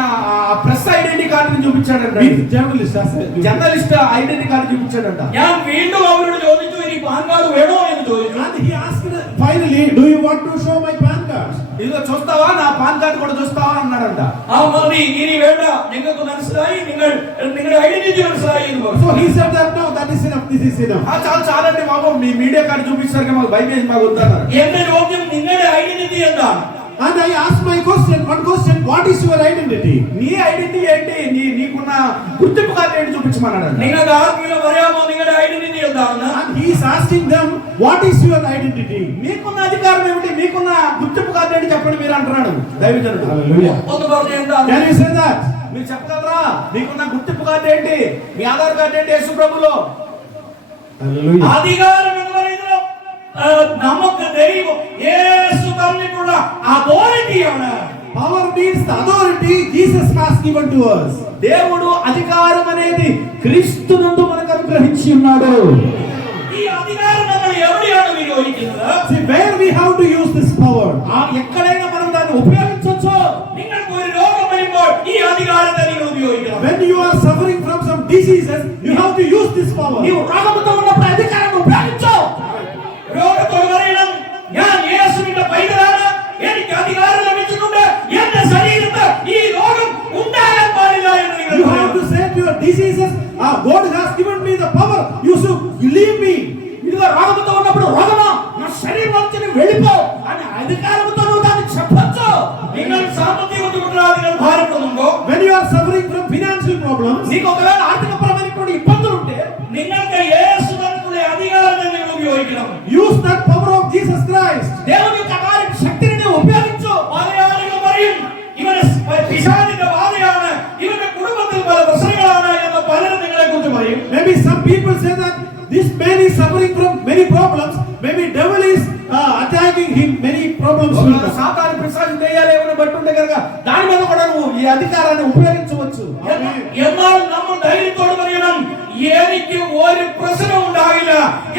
ప్రెస్ ఐడెంటిటీ కార్డుని చూపించాడంట. With journalist as well. Journalist identity card చూపించాడంట. ഞാൻ വീണ്ടും അവരോട് ചോദിച്ചു ഇനി പാൻ കാർഡ് വേണോ എന്ന് ചോദിച്ചു. And he asked finally, do you want to show my PAN card? ఇదిగో చూస్తావా, నా పాన్ కార్డు కూడా చూస్తావా అన్నాడంట. ആ മതി ഇനി വേണ്ട, നിങ്ങൾക്ക് മനസ്സിലായി, നിങ്ങളുടെ ഐഡന്റിറ്റി മനസ്സിലായി എന്ന് പറഞ്ഞു. So he said that no, that is enough, this is enough. చాలండి బాబు, మీ మీడియా కార్డు చూపిస్తారు మాకు భయం మాకు వద్దన్నారు. എന്റെ ചോദ്യം നിങ്ങളുടെ ഐഡന്റിറ്റി എന്താണ്? And I asked my question, one question, what is your identity? నీ ఐడెంటిటీ ఏంటి? నీకున్న గుర్తింపు కార్డు ఏంటి చూపించమన్నాడు. നിങ്ങൾക്ക് ആർക്കെങ്കിലും പറയാമോ നിങ്ങളുടെ ഐഡന്റിറ്റി എന്താണെന്ന്? And he is asking them, what is your identity? మీకున్న అధికారం ఏమిటి? మీకున్న గుర్తింపు కార్డు ఏంటి చెప్పండి మీరు అంటున్నాడు దైవజనుడు. Hallelujah. ഒന്ന് പറഞ്ഞു എന്താണ്? Can you say that? మీరు చెప్పగలరా? మీకున్న గుర్తింపు కార్డు ఏంటి? మీ ఆధార్ కార్డు ఏంటి? యేసు ప్రభులో Hallelujah. അധികാരം എന്ന് പറയുന്നത് നമുക്ക് ദൈവം യേശു തന്നിട്ടുള്ള അതോറിറ്റിയാണ്. Power means the authority Jesus has given to us. దేవుడు అధికారం అనేది క్రీస్తునందు మనకు అనుగ్రహించి ఉన్నాడు. ഈ അധികാരം നമ്മൾ എവിടെയാണ് വിനിയോഗിക്കുന്നത്? See, where we have to use this power? ఎక్కడైనా మనం దాన్ని ఉపయోగించవచ్చు. നിങ്ങൾക്ക് ഒരു രോഗം വരുമ്പോൾ ഈ അധികാരത്തെ നിങ്ങൾ ഉപയോഗിക്കണം. When you are suffering from some diseases, you have to use this power. నీవు రోగముతో ఉన్నప్పుడు అధికారాన్ని ఉపయోగించు. രോഗത്തോട് പറയണം, ഞാൻ യേശുവിന്റെ പൈതലാണ്, എനിക്ക് അധികാരം ലഭിച്ചിട്ടുണ്ട്, എന്റെ ശരീരത്തിൽ ഈ രോഗം ഉണ്ടാകാൻ പാടില്ല എന്ന് നിങ്ങൾ You have to say to your diseases, God has given me the power, you should leave me. ఇదిగో రోగముతో ఉన్నప్పుడు రోగమా నా శరీరం నుంచి నువ్వు వెళ్ళిపో అని అధికారంతో నువ్వు దాన్ని చెప్పొచ్చు. നിങ്ങൾ സാമ്പത്തിക ബുദ്ധിമുട്ടുകളാൽ നിങ്ങൾ ഭാരപ്പെടുന്നുണ്ടോ? When you are suffering from financial problems, నీకు ఒకవేళ ఆర్థికపరమైనటువంటి ఇబ్బందులు ఉంటే നിങ്ങൾക്ക് യേശു തന്നിട്ടുള്ള അധികാരത്തെ നിങ്ങൾ ഉപയോഗിക്കണം. use that power of Jesus Christ. దేవుని యొక్క శక్తిని నువ్వు ఉపయోగించు. പലയാളുകൾ പറയും ഇവന് പിശാചിന്റെ ബാധയാണ്, ഇവന്റെ കുടുംബത്തിൽ പല പ്രശ്നങ്ങളാണ് എന്ന് പലരും നിങ്ങളെ കുറിച്ച് പറയും. Maybe some people say that this man is suffering from many problems, maybe devil is attacking him, many problems will come. సాతాను పిశాచు దెయ్యాలేమని బట్టుంటే కనుక దాని మీద కూడా నువ్వు ఈ అధికారాన్ని ఉపయోగించవచ్చు. എന്നാൽ നമ്മൾ ധൈര്യത്തോട് പറയണം, എനിക്ക് ഒരു പ്രശ്നം ഉണ്ടാകില്ല,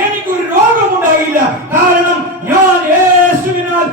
എനിക്കൊരു രോഗം ഉണ്ടാകില്ല, കാരണം ഞാൻ യേശുവിനാൽ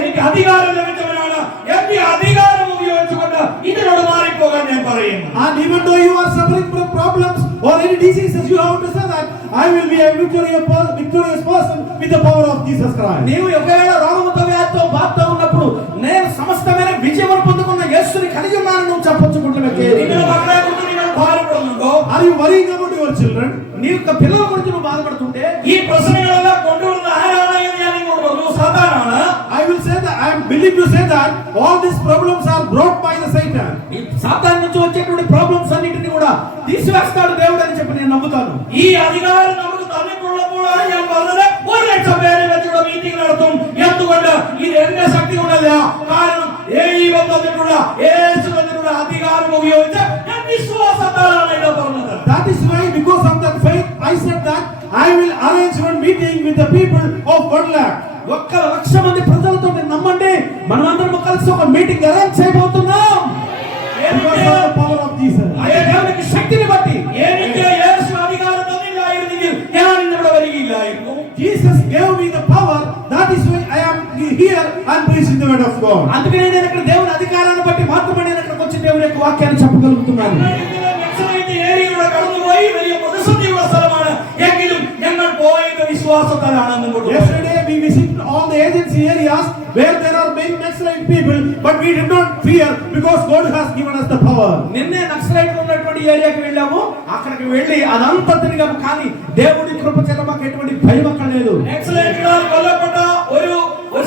എനിക്ക് അധികാരം ലഭിച്ചവനാണ്. എന്റെ അധികാരം ഉപയോഗിച്ചുകൊണ്ട് ഇതിനോട് മാറിപ്പോകാൻ ഞാൻ പറയും. And even though you are suffering from problems or any diseases, you have to say that I will be a victorious person with the power of Jesus Christ. నీవు ఒకవేళ రోగముతో వ్యాధితో బాధతో ఉన్నప్పుడు నేను సమస్తమైన విజయం పొందుకున్న యేసుని కలిగి ఉన్నానని నువ్వు చెప్పొచ్చు. നിങ്ങളുടെ മക്കളെ കുറിച്ച് നിങ്ങൾ ഭാരപ്പെടുന്നുണ്ടോ? Are you worrying about your children? నీ యొక్క పిల్లల గురించి నువ్వు బాధపడుతుంటే ഈ പ്രശ്നങ്ങളെല്ലാം കൊണ്ടുവരുന്ന ആരാണ് എന്ന് ഞാൻ നിങ്ങളോട് പറഞ്ഞു, സാത്താനാണ്. I will say that I am willing to say that all these problems are brought by the Satan. ఈ సాతాను నుంచి వచ్చేటువంటి ప్రాబ్లమ్స్ అన్నిటిని కూడా తీసివేస్తాడు దేవుడు అని చెప్పి నేను నమ్ముతాను. ഈ അധികാരം നമുക്ക് തന്നിട്ടുള്ളപ്പോഴാണ് ഞാൻ പറഞ്ഞത് 1,00,000 പേരെ വെച്ചുള്ള മീറ്റിംഗ് നടത്തും. എന്തുകൊണ്ട്? ഇത് എന്റെ ശക്തി കൊണ്ടല്ല, കാരണം ദൈവം തന്നിട്ടുള്ള യേശു തന്നിട്ടുള്ള അധികാരം ഉപയോഗിച്ച് ഞാൻ വിശ്വാസത്താലാണ് ഇത് പറഞ്ഞത്. That is why, because of that faith, I said that I will arrange one meeting with the people of 1 lakh. 1,00,000 మంది ప్రజలతో నమ్మండి, మనమందరం కలిసి ఒక మీటింగ్ అరేంజ్ చేయబోతున్నాం. Because of the power of Jesus. అదే దేవునికి శక్తిని బట్టి. എനിക്ക് യേശു అధిകാരം തന്നില്ലായിരുന്നെങ്കിൽ ഞാൻ ഇവിടെ വരികയില്ലായിരുന്നു. Jesus gave me the power. That is why I am here and preaching the word of God. అందుకనే నేను ఇక్కడ దేవుని అధికారాన్ని బట్టి మాత్రం నమ్మకమని ఇక్కడికి వచ్చి దేవుని యొక్క వాక్యాన్ని చెప్పగలుగుతున్నాను. നക്സലൈറ്റ് ഏരിയയിലൂടെ കടന്നുപോയി വലിയ പ്രതിസന്ധിയുള്ള സ്ഥലമാണ് എങ്കിലും ഞങ്ങൾ പോയത് വിശ്വാസത്താലാണ് മുന്നോട്ട് പോയത്. Yesterday we visited all the agency areas where there are many Naxalite people, but we did not fear because God has given us the power. నిన్నే నక్సలైట్లు ఉన్నటువంటి ఏరియాకి వెళ్ళాము. అక్కడికి వెళ్ళి అదంతా తిరిగాము, కానీ దేవుడి కృప చేత మాకు ఎటువంటి భయం అక్కడ లేదు. നക്സലൈറ്റുകളാൽ കൊല്ലപ്പെട്ട ഒരു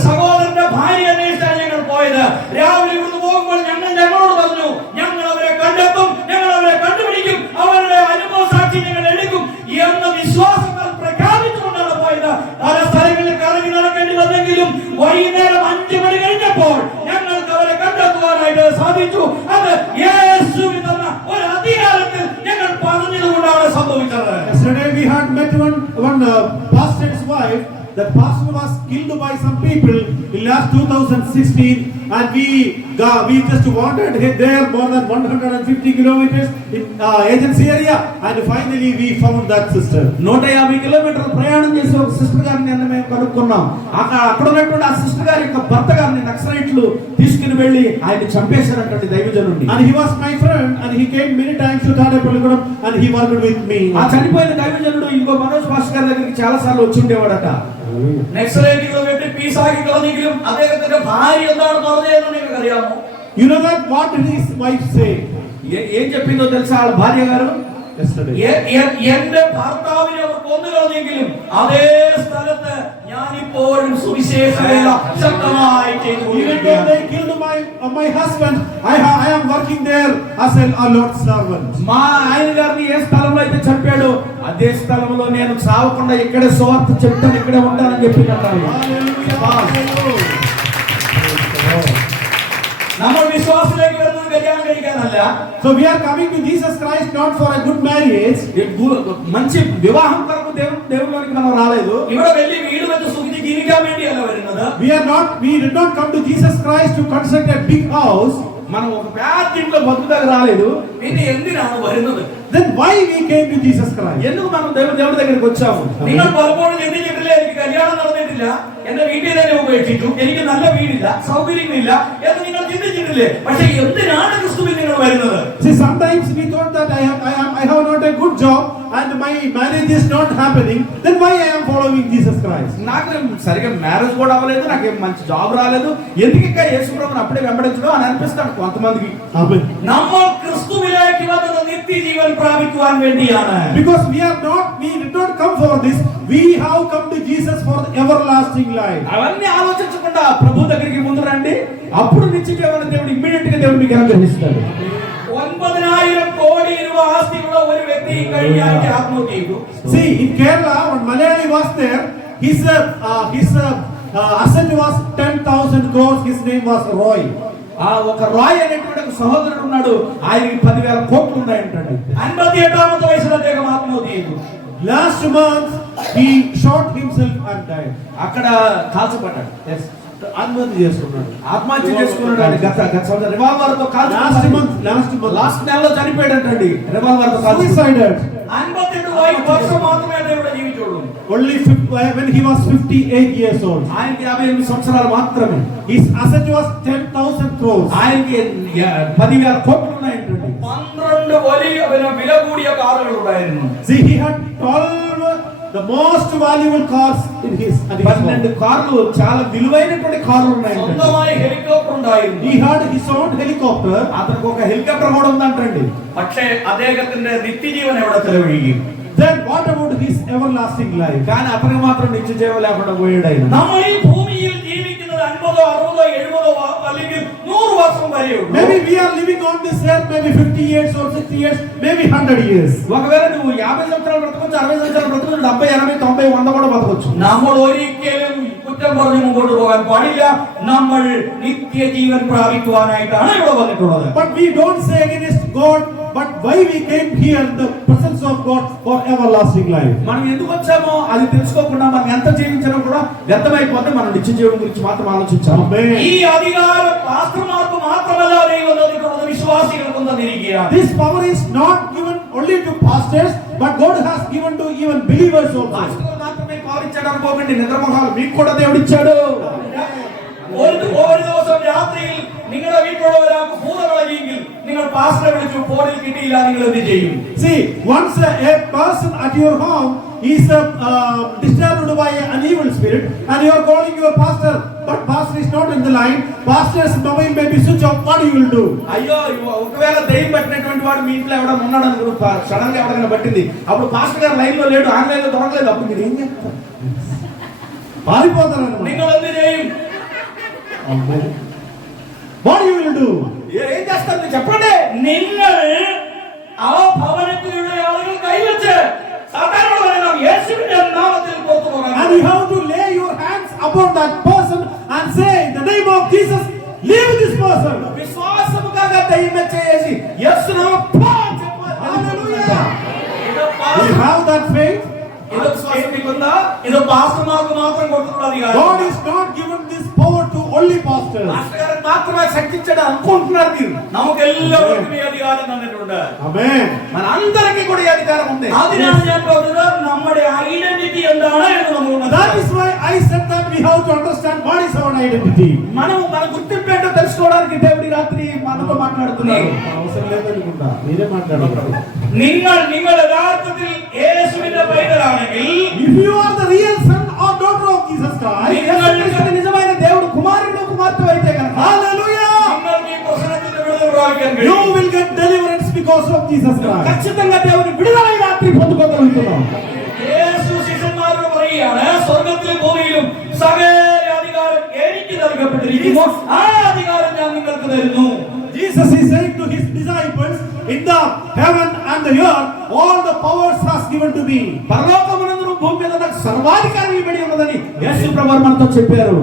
സഹോദരന്റെ ഭാര്യ അന്വേഷിച്ചാണ് ഞങ്ങൾ പോയത്. രാവിലെ ഇവിടുന്ന് പോകുമ്പോൾ ഞങ്ങളോട് പറഞ്ഞു, ഞങ്ങൾ അവരെ കണ്ടെത്തും, ഞങ്ങൾ അവരെ കണ്ടുപിടിക്കും, അവരുടെ അനുഭവ സാക്ഷി ഞങ്ങൾ എടുക്കും എന്ന വിശ്വാസങ്ങൾ പ്രഖ്യാപിച്ചുകൊണ്ടാണ് പോയത്. പല സ്ഥലങ്ങളിൽ കറങ്ങി നടക്കേണ്ടി വന്നെങ്കിലും വൈകുന്നേരം 5 മണി കഴിഞ്ഞപ്പോൾ ഞങ്ങൾക്ക് അവരെ കണ്ടെത്തുവാനായിട്ട് സാധിച്ചു. അത് യേശുവിൽ തന്ന ഒരു അധികാരത്തിൽ ഞങ്ങൾ പറഞ്ഞതുകൊണ്ടാണ് സംഭവിച്ചത്. Yesterday we had met one pastor's wife. That pastor was killed by some people in last 2016, and we just wandered there more than 150 kilometers in agency area, and finally we found that sister. 150 కిలోమీటర్లు ప్రయాణం చేసి ఒక sister గారిని మేము కనుక్కున్నాం. అక్కడ ఉన్నటువంటి ఆ sister గారి యొక్క భర్త గారిని నక్సలైట్లు తీసుకుని వెళ్ళి ఆయన చంపేశారంటే దైవజనుడిని. And he was my friend, and he came many times to Tadepalligadam, and he worked with me. ఆ చనిపోయిన దైవజనుడు ఇంకో మనోజ్ పాస్టర్ గారి దగ్గరికి చాలా సార్లు వచ్చి ఉండేవాడట. നക്സലൈറ്റുകൾ വെട്ടി പീസാക്കി കളഞ്ഞെങ്കിലും അദ്ദേഹത്തിന്റെ ഭാര്യ എന്താണ് പറഞ്ഞതെന്ന് നിങ്ങൾക്ക് അറിയാമോ? You know that what did his wife say? ఏం చెప్పిందో తెలుసా వాళ్ళ భార్య గారు? എന്റെ ഭർത്താവിനെ അവർ കൊന്നു കളഞ്ഞെങ്കിലും അതേ സ്ഥലത്ത് ഞാനിപ്പോഴും സുവിശേഷവേല ശക്തമായി Even though they killed my husband, I am working there as a Lord's servant. మా ఆయన గారిని ఏ స్థలంలో అయితే చంపాడో అదే స్థలంలో నేను సావకుండా ఇక్కడే సువార్త చెప్తాను, ఇక్కడే ఉంటానని చెప్పిందంటారు. നമ്മൾ വിശ്വാസത്തിലേക്ക് വരുന്നത് കല്യാണം കഴിക്കാനല്ല. So we are coming to Jesus Christ not for a good marriage. మంచి వివాహం కొరకు దేవుడిలోనికి మనం రాలేదు. ഇവിടെ വലിയ വീട് വെച്ച് സുഖിച്ച് ജീവിക്കാൻ വേണ്ടിയല്ല വരുന്നത്. We did not come to Jesus Christ to construct a big house. మనం ఒక పెద్ద ఇంట్లో బతుకుదాకా రాలేదు. പിന്നെ എന്തിനാണ് വരുന്നത്? Then why we came to Jesus Christ? ఎందుకు మనం దేవుడి దగ్గరికి వచ్చాము? നിങ്ങൾ പലപ്പോഴും ചിന്തിച്ചിട്ടില്ല, എനിക്ക് കല്യാണം നടന്നിട്ടില്ല, എന്റെ വീട്ടിൽ തന്നെ ഉപേക്ഷിച്ചു, എനിക്ക് നല്ല വീടില്ല, സൗകര്യങ്ങളില്ല എന്ന് നിങ്ങൾ ചിന്തിച്ചിട്ടില്ലേ? പക്ഷെ എന്തിനാണ് ക്രിസ്തുവിൽ നിങ്ങൾ വരുന്നത്? See, sometimes we thought that I have not a good job and my marriage is not happening. Then why I am following Jesus Christ? నాకు సరిగా మ్యారేజ్ కూడా అవ్వలేదు, నాకేం మంచి జాబ్ రాలేదు, ఎందుకు ఇంకా యేసుప్రభుని అప్పుడే వెంబడించడం అని అనిపిస్తాడు కొంతమందికి. നമ്മൾ ക്രിസ്തുവിലേക്ക് വന്നത് നിത്യജീവൻ പ്രാപിക്കുവാൻ വേണ്ടിയാണ്. Because we did not come for this. We have come to Jesus for the everlasting life. అవన్నీ ఆలోచించకుండా ప్రభు దగ్గరికి ముందు రండి, అప్పుడు నిత్య జీవన దేవుడు ఇమ్మీడియట్ గా దేవుడు మీకు అనుగ్రహిస్తాడు. 9,000 కోടി രൂപ ఆస్తిയുള്ള ഒരു వ్యక్తి കഴിഞ്ഞ ఆత్మహత్య ചെയ്തു. See, in Kerala, when Malayali was there, his asset was 10,000 crores. His name was Roy. ఆ ఒక రాయ్ అనేటువంటి ఒక సహోదరుడు ఉన్నాడు, ఆయనకి 10,000 కోట్లు ఉన్నాయంటండి. 58వ వయసులో അദ്ദേഹം ఆత్మహత్య ചെയ്തു. Last month he shot himself and died. అక్కడ కాల్చబడ్డాడు. ఆత్మహత్య చేసుకున్నాడు. ఆత్మహత్య చేసుకున్నాడు. గత రివాల్వర్ తో లాస్ట్ నెలలో చనిపోయాడంటండి. రివాల్వర్ తో suicided. 52 వర్షం మాత్రమే దేవుడు జీవించాడు. Only when he was 58 years old. ఆయనకి 58 సంవత్సరాలు మాత్రమే. His asset was 10,000 crores. ఆయనకి 10,000 కోట్లు ఉన్నాయంటండి. 12 വലിയ വില കൂടിയ കാറുകൾ ഉണ്ടായിരുന്നു. See, he had 12 the most valuable cars in his 12 కార్లు, చాలా విలువైనటువంటి కార్లు ఉన్నాయి. സ്വന്തമായി ഹെലികോപ്റ്റർ ഉണ്ടായിരുന്നു. He had his own helicopter. అతనికి ఒక హెలికాప్టర్ కూడా ఉందంటండి. പക്ഷേ അദ്ദേഹത്തിന്റെ നിത്യജീവൻ എവിടെ ചെലവഴിക്കും? Then what about his everlasting life? కానీ అతనికి మాత్రం నిత్య జీవం లేకుండా పోయాడు ఆయన. നമ്മൾ ഈ ഭൂമിയിൽ ജീവിക്കുന്നത് 50, 60, 70 അല്ലെങ്കിൽ 100 വർഷം വരെയുള്ളൂ. Maybe we are living on this earth maybe 50 years or 60 years, maybe 100 years. ఒకవేళ నువ్వు 50 సంవత్సరాలు బ్రతకొచ్చు, 60 సంవత్సరాలు బ్రతకొచ్చు, 70, 80, 90, 100 కూడా బ్రతకొచ్చు. നമ്മൾ ഒരിക്കലും കുറ്റം പറഞ്ഞു മുമ്പോട്ട് പോകാൻ പാടില്ല. നമ്മൾ നിത്യജീവൻ പ്രാപിക്കുവാനായിട്ടാണ് ഇവിടെ വന്നിട്ടുള്ളത്. But we don't say against God, but why we came here in the presence of God for everlasting life. మనం ఎందుకు వచ్చామో అది తెలుసుకోకుండా మనం ఎంత జీవించినా కూడా వ్యర్థమైపోతే మనం నిత్య జీవం గురించి మాత్రం ఆలోచించాలి. ఈ అధికారం పాస్టర్లకు మాత్రమല്ല దైవం తనకున్న విశ్వాసిలకు తന്നിരിക്കുകയാണ്. This power is not given only to pastors, but God has given to even believers also. పాస్టర్లు మాత్రమే పవర్ ఇచ్చాడు అనుకోకండి, నిద్రమోహాలు మీకు కూడా దేవుడు ఇచ్చాడు. ഒരു ദിവസം രാത്രിയിൽ നിങ്ങളുടെ വീട്ടിലുള്ള ഒരാൾക്ക് ഭൂതം ഇളകിയെങ്കിൽ നിങ്ങൾ പാസ്റ്ററെ വിളിച്ചു, ഫോണിൽ കിട്ടിയില്ല, നിങ്ങൾ എന്ത് ചെയ്യും? See, once a person at your home is disturbed by an evil spirit and you are calling your pastor, but pastor is not in the line, pastor's mobile may be switched off, what you will do? అయ్యో ఒకవేళ దయ్యం పట్టినటువంటి వాడు మీ ఇంట్లో ఎవడో ఉన్నాడు అనుకో, sudden గా ఎవరైనా పట్టింది, అప్పుడు పాస్టర్ గారు లైన్ లో లేడు, ఆన్లైన్ లో దొరకలేదు, అప్పుడు మీరు ఏం చేస్తారు? పారిపోతారు. നിങ്ങൾ എന്ത് ചെയ്യും? What you will do? ఏం చేస్తారు మీరు చెప్పండి. നിങ്ങൾ ആ ഭവനത്തിലുള്ള ആളുകൾ കൈവച്ച് സാധാരണ പറയാം, യേശുവിന്റെ നാമത്തിൽ പുറത്തു പോകാൻ. And you have to lay your hands upon that person and say, in the name of Jesus, leave this person. విశ్వాసముగా దయ్యం చేసి యేసునామం చెప్పాలి. Hallelujah. ഇത് You pastor- have that faith? ഇത് വിശ്വാസം మీకుందా? ഇത് పాస్టర్മാർക്ക് മാത്രം കൊടുത്തിട്ടുള്ള అధికారం. God is not given this power to only pastors. Pastor గారికి మాత్రమే శక్తించడం అనుకుంటున్నారు మీరు. നമുക്ക് എല്ലാവർക്കും ഈ അധികാരം തന്നിട്ടുണ്ട്. Amen. మన అందరికీ కూడా ఈ అధికారం ఉంది. അതിനാണ് ഞാൻ പറഞ്ഞത്, നമ്മുടെ ഐഡന്റിറ്റി എന്താണ് എന്ന് നമ്മൾ That is why I said that we have to understand what is our identity. మనం మన గుర్తింపు ఏంటో తెలుసుకోవడానికి దేవుడి రాత్రి మనతో మాట్లాడుతున్నారు. అవసరం లేదనుకుంటా, మీరే మాట్లాడారు. നിങ്ങൾ യഥാർത്ഥത്തിൽ യേശുവിന്റെ പൈതലാണെങ്കിൽ, If you are the real son or daughter of Jesus Christ, యేసుక్రీస్తు నిజమైన దేవుడు కుమారుడు కుమార్తె అయితే కనుక hallelujah, നിങ്ങൾക്ക് ഈ പ്രശ്നത്തിന്റെ വിടുതൽ പ്രാപിക്കാൻ you കഴിയും. will get deliverance because of Jesus Christ. ఖచ్చితంగా దేవుని విడుదల ఈ రాత్రి పొందుకోగలుగుతున్నాం. യേശു ശിഷ്യന്മാരോട് പറയുകയാണ്, സ്വർഗത്തിലും ഭൂമിയിലും സകല അധികാരം എനിക്ക് നൽകപ്പെട്ടിരിക്കുന്നു, ആ അധികാരം ഞാൻ നിങ്ങൾക്ക് തരുന്നു. Jesus is saying to his disciples, in the heaven and the earth, all the powers has given to me. పరలోకమునందు భూమి మీద నాకు సర్వాధికారం ఇవ్వబడి ఉన్నదని యేసు ప్రభువు మనతో చెప్పారు.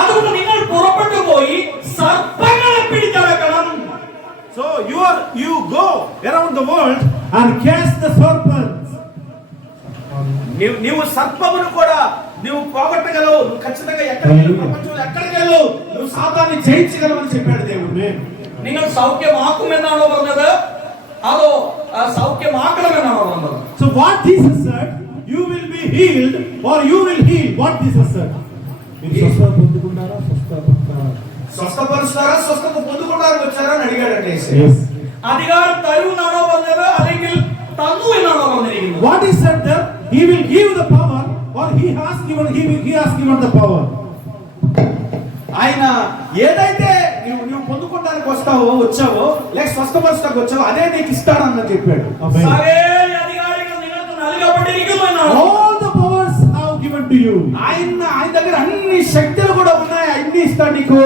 അതുകൊണ്ട് നിങ്ങൾ പുറപ്പെട്ടു പോയി സർപ്പങ്ങളെ പിടിച്ചടക്കണം. So you go around the world and catch the serpents. నీవు సర్పమును కూడా నువ్వు పోగొట్టగలవు. నువ్వు ఖచ్చితంగా ఎక్కడికి వెళ్ళు, ప్రపంచంలో ఎక్కడికి వెళ్ళు, నువ్వు సాతాన్ని జయించగలవని చెప్పాడు దేవుడు. നിങ്ങൾ സൗഖ്യമാക്കുമെന്നാണോ പറഞ്ഞത്, അതോ സൗഖ്യമാക്കണമെന്നാണോ പറഞ്ഞത്? So what Jesus said, you will be healed or you will heal. What Jesus said? స్వస్థపరుస్తారా, స్వస్థత పొందుకుంటారా వచ్చారా అని అడిగాడండి యేసు. Yes. അധികാരം തരുമെന്നാണോ പറഞ്ഞത്, അല്ലെങ്കിൽ തന്നു എന്നാണോ പറഞ്ഞിരിക്കുന്നത്? What he said there, he will give the power or he has given the power. ఆయన ఏదైతే నువ్వు పొందుకోవడానికి వచ్చావో లేక స్వస్థపరుస్తానికి వచ్చావో అదే నీకు ఇస్తాడని చెప్పాడు. Amen. സകല അധികാരങ്ങൾ നിങ്ങൾക്ക് നൽകപ്പെട്ടിരിക്കുന്നു എന്നാണ്. All the powers have given to you. ఆయన దగ్గర అన్ని శక్తులు కూడా ఉన్నాయి, అన్ని ఇస్తాడు నీకు.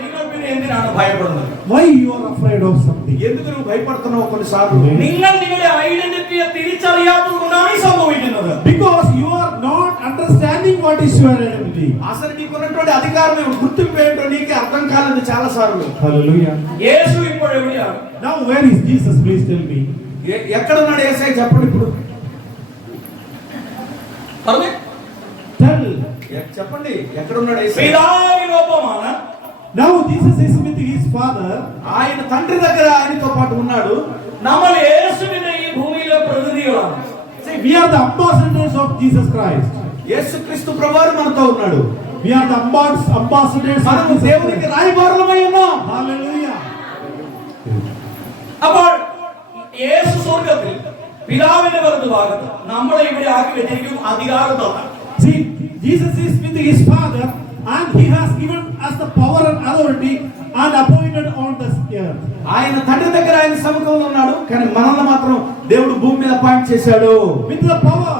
നിങ്ങൾ പിന്നെ എന്തിനാണ് ഭയപ്പെടുന്നത്? Why you are afraid of something? ఎందుకు నువ్వు భయపడుతున్నావు కొన్నిసార్లు? നിങ്ങൾ നിങ്ങളുടെ ഐഡന്റിറ്റിയെ തിരിച്ചറിയാത്തത് കൊണ്ടാണ് ഈ സംഭവിക്കുന്നത്. Because you are not understanding what is your identity. అసలు నీకున్నటువంటి అధికారం గుర్తింపు ఏంటో నీకే అర్థం కాలేదు చాలా సార్లు. Hallelujah. యేసు ఇప్పుడు ఎవిടെയാണ്? Now where is Jesus? Please tell me. ఎక్కడ ఉన్నాడు యేసయ్య చెప్పండి ఇప్పుడు. പറഞ്ഞേ. Tell. చెప్పండి ఎక్కడ ఉన్నాడు యేసయ్య? പിതാവിനൊപ്പമാണ്. Now Jesus is with his Father. ఆయన తండ్రి దగ్గర ఆయనతో పాటు ఉన్నాడు. നമ്മൾ യേശുവിന്റെ ഈ ഭൂമിയിലെ പ്രതിനിധികളാണ്. See, we are the ambassadors of Jesus Christ. యేసుక్రీస్తు ప్రభువారు మనతో ఉన్నాడు. We are the ambassadors of మనము Jesus దేవునికి Christ. రాయబారులమై ఉన్నాం. Hallelujah. അപ്പോൾ യേശു സ്വർഗത്തിൽ പിതാവിന്റെ വലതുഭാഗത്ത് നമ്മളെ ഇവിടെ ആക്കി വെച്ചിരിക്കും അധികാരത്തോടെ. See, Jesus is with his Father and he has given us the power and authority and appointed on the earth. ఆయన తండ్రి దగ్గర ఆయన సముఖంలో ఉన్నాడు, కానీ మనల్ని మాత్రం దేవుడు భూమి మీద అపాయింట్ చేశాడు. With the power.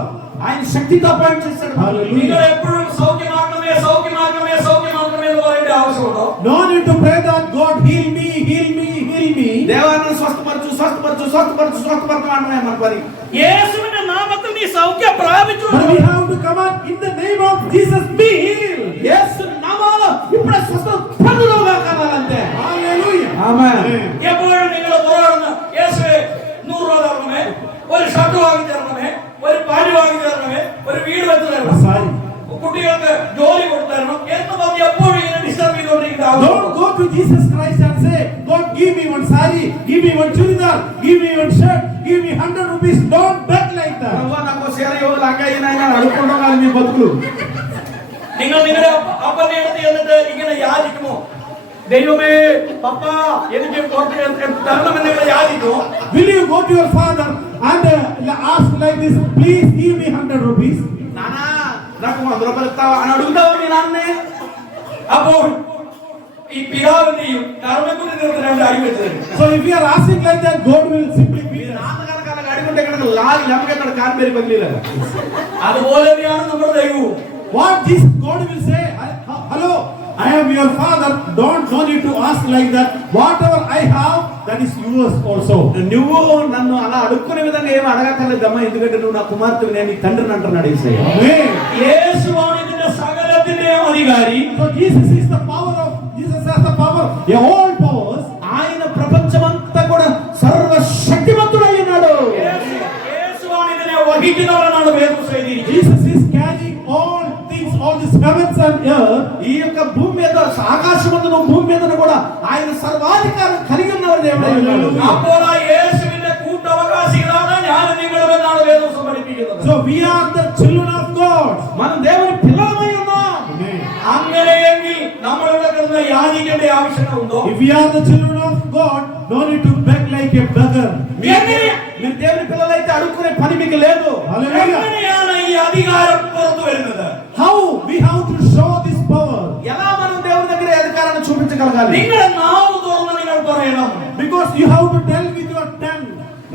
ఆయన శక్తితో అపాయింట్ చేశాడు. Hallelujah. നിങ്ങൾ എപ്പോഴും സൗഖ്യമാക്കണമേ സൗഖ്യമാക്കണമേ സൗഖ്യമാക്കണമേ എന്ന് പറയേണ്ട ആവശ്യമുണ്ടോ? No need to pray that God heal me, heal me, heal me. దేవాన్ని స్వస్థపరచు స్వస్థపరచు స్వస్థపరచు స్వస్థపరచు అనమే మన పని. యేసుവിന്റെ നാമത്തിൽ നീ സൗഖ്യം പ്രാപിച്ചു. But we have to come out in the name of Jesus, be healed. యేసు నామములో ఇప్పుడే స్వస్థత పొందులోగా కావాలంతే. Hallelujah. ఆమేన్. എപ്പോഴും നിങ്ങൾ പോരാടുന്ന യേശുവേ 100 രൂപ തരണമേ, ഒരു ഷർട്ട് വാങ്ങി തരണമേ, ഒരു പാന്റ് വാങ്ങി തരണമേ, ഒരു വീട് വെച്ച് തരണം, Sorry. കുട്ടികൾക്ക് ജോലി കൊടുത്തു തരണം എന്ന് പറഞ്ഞ് എപ്പോഴും ഇങ്ങനെ ഡിസ്റ്റർബ് ചെയ്തുകൊണ്ടിരിക്കുന്ന Don't ആവശ്യം. go to Jesus Christ and say, God, give me one sari, give me one churidar, give me one shirt, give me 100 rupees. Don't beg like that. ప్రభువా నాకు సేరయో లాగాయినాయన అడుక్కుంటాం మీ బతుకులు. നിങ്ങൾ നിങ്ങളുടെ അപ്പന്റെ അടുത്ത് ചെന്നിട്ട് ഇങ്ങനെ യാചിക്കുമോ? ദൈവമേ പപ്പ എനിക്ക് കുറച്ച് തരണമെന്ന് നിങ്ങൾ യാചിക്കൂ. Will you go to your father and ask like this, please give me 100 rupees? నానా నాకు 100 రూపాయలు ఇస్తావా అని అడుగుతావా మీ నాన్నే? അപ്പോൾ ഈ പിതാവിനെയും കർമ്മക്കുറി നിർത്തലാണ് അടിവെച്ചത്. So if you are asking like that, God will simply be there. നാന്നുകാലക്കാലം അടികൊണ്ട് കിടന്ന് ലാൽ ലംഘനയുടെ കാൽപേര് പറ്റില്ല. അതുപോലെ തന്നെയാണ് നമ്മുടെ ദൈവവും. What this God will say, hello, I am your father, don't need to ask like that. Whatever I have, that is yours also. నువ్వు నన్ను అలా అడుక్కునే విధంగా ఏమి అడగక్కర్లేదమ్మా, ఎందుకంటే నువ్వు నా కుమార్తెవి, నేను నీ తండ్రిని అంటున్నాడు యేసయ్య. Amen. యేసు వానిదిన సకలతినే అధికారి. So Jesus has the power, all powers. ఆయన ప్రపంచమంతా కూడా సర్వశక్తిమంతుడై ఉన్నాడు. యేసు వానిదిన వహించినవరన్నాడు వేదం సైది. Jesus is carrying all things, all these heavens and earth. ఈ యొక్క భూమి మీద ఆకాశమందును భూమి మీదను కూడా ఆయన సర్వాధికారం కలిగి ఉన్నవాడు దేవుడై ఉన్నాడు. അപ്പോൾ ആ യേശുവിന്റെ കൂട്ടവകാശികളാണ് ഞാൻ നിങ്ങളുമെന്നാണ് വേദം പഠിപ്പിക്കുന്നത്. So we are the children of God. మనం దేవుని పిల్లలమై ఉన్నాం. Amen. അങ്ങനെയെങ്കിൽ നമ്മളുടെ കിടന്ന് യാചിക്കേണ്ട ആവശ്യം ഉണ്ടോ? If we are the children of God, no need to beg like a beggar. మీరు దేవుని పిల్లలైతే అడుక్కునే పని మీకు లేదు. Hallelujah. ఎక్కడియాన ఈ అధికారం పుറത്തു വരുന്നത്? How we have to show this power? ఎలా మనం దేవుని దగ్గర ఈ అధికారాన్ని చూపించగలగాలి? നിങ്ങളുടെ നാവ് തുറന്ന് നിങ്ങൾ പറയണം. Because you have to tell with your tongue.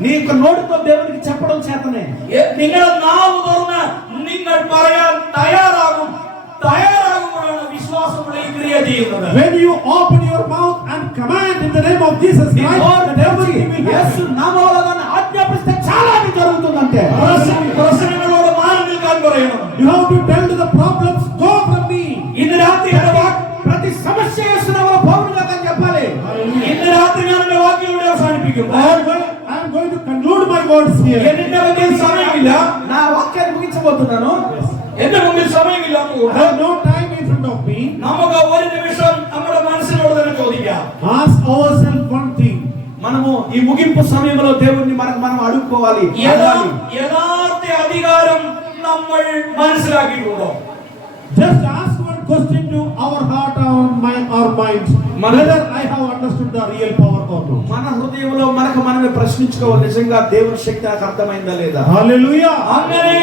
నీ యొక్క నోటితో దేవునికి చెప్పడం చేతనే. നിങ്ങളുടെ നാവ് തുറന്ന് നിങ്ങൾ പറയാൻ തയ്യാറാകുമ്പോഴാണ് വിശ്വാസമുള്ള ഈ ക്രിയ ചെയ്യുന്നത്. When you open your mouth and command in the name of Jesus Christ, యేసు నామములో ఆజ్ఞాపిస్తే చాలా జరుగుతుందంటే ప్రశ్నകളോട് మారి నిల్ക്കാൻ പറയണം. you have to tell to the problems, go from me. ఇన్ని రాత్రి ప్రతి సమస్య యేసునామములో పోవునుగా అని చెప్పాలి. ఇన్ని రాత్రి నేను వాక్యం అవసానిపిക്കും. I am going to conclude my words here. ఎందుకంటే సమయమిല്ല, నా వాక్యాన్ని ముగించబోతున్నాను. ఎందుకంటే సమయమిല്ല. I have no time in front of me. നമുക്ക് ഒരു നിമിഷം നമ്മുടെ മനസ്സിനോട് തന്നെ ചോദിക്കാം. Ask ourselves one thing. మనము ఈ ముగింపు సమయంలో దేవుణ్ణి మనం అడుక్కోవాలి. యథార్థ అధికారం നമ്മൾ മനസ്സിലാക്കിയിട്ടുണ്ടോ? Just ask one question to our heart, our minds, whether I have understood the real power or not. మన హృదయంలో మనమే ప్రశ్నించుకోవాలి, నిజంగా దేవుని శక్తి నాకు అర్థమైందా లేదా? Hallelujah. അങ്ങനെ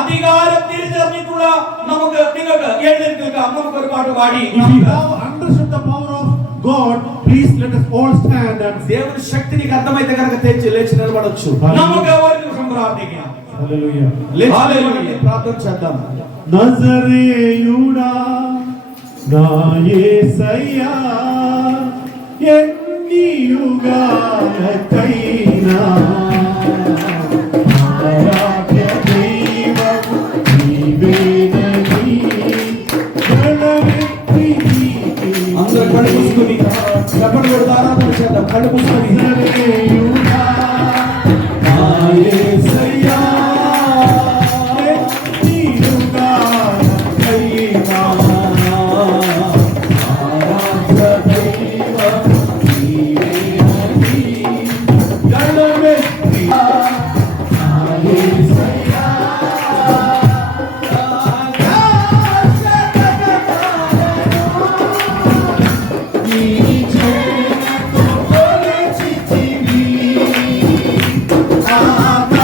അധികാരം തിരിച്ചറിഞ്ഞിട്ടുള്ള നിങ്ങൾക്ക് എഴുന്നേൽക്കാം. നമുക്ക് ഒരു പാട്ട് പാടി. If you have understood the power of God, please let us all stand and దేవుని శక్తి నీకు అర్థమైతే కనుక లేచి నిలబడొచ్చు. നമുക്ക് ഒരു నిమిషం ప్రార్థిക്കാം. Hallelujah. హల్లెలూయా. ప్రార్థన చేద్దాం. నజరేయుడా నా యేసయ్యా, ఎన్ని యుగాలకైనా ఆరాధ్య దైవము నీవేనని గణమెత్తి అందరూ కళ్ళు మూసుకొని చప్పట్లు కొడుతూ ఆరాధన చేద్దాం. కళ్ళు మూసుకొని నజరేయుడా నా యేసయ్యా, Ah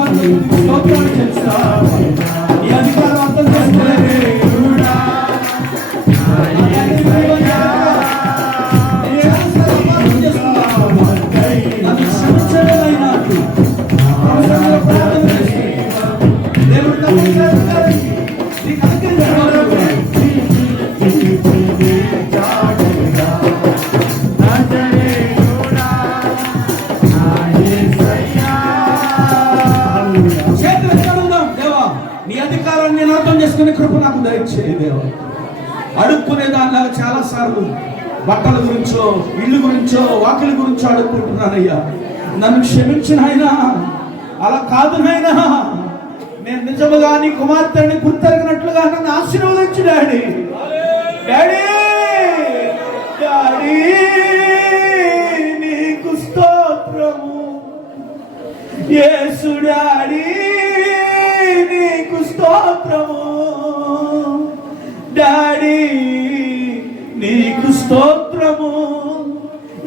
స్తోత్రాలు చెల్లిస్తాను. ఈ అధికారం అర్థం చేసుకోలేదు. నన్ను క్షమించడమైనా ప్రార్థన చేసి దేవుడు నీకు అనుగ్రహించాడు. నీ అధికారాన్ని నేను అర్థం చేసుకునే కృప నాకు దయచేయి దేవా. అడుక్కునే దానిలాగా చాలా సార్లు బట్టల గురించో, ఇల్లు గురించో, వాకిలి గురించో అడుక్కుంటున్నానయ్యా. నన్ను క్షమించిన ఆయన అలా కాదు నాయనా. నేను నిజముగా నీ కుమార్తెని గుర్తెరగినట్లుగా నన్ను ఆశీర్వదించు డాడీ. డాడీ డాడీ నీకు స్తోత్రము. యేసు డాడీ నీకు స్తోత్రము. డాడీ నీకు స్తోత్రము.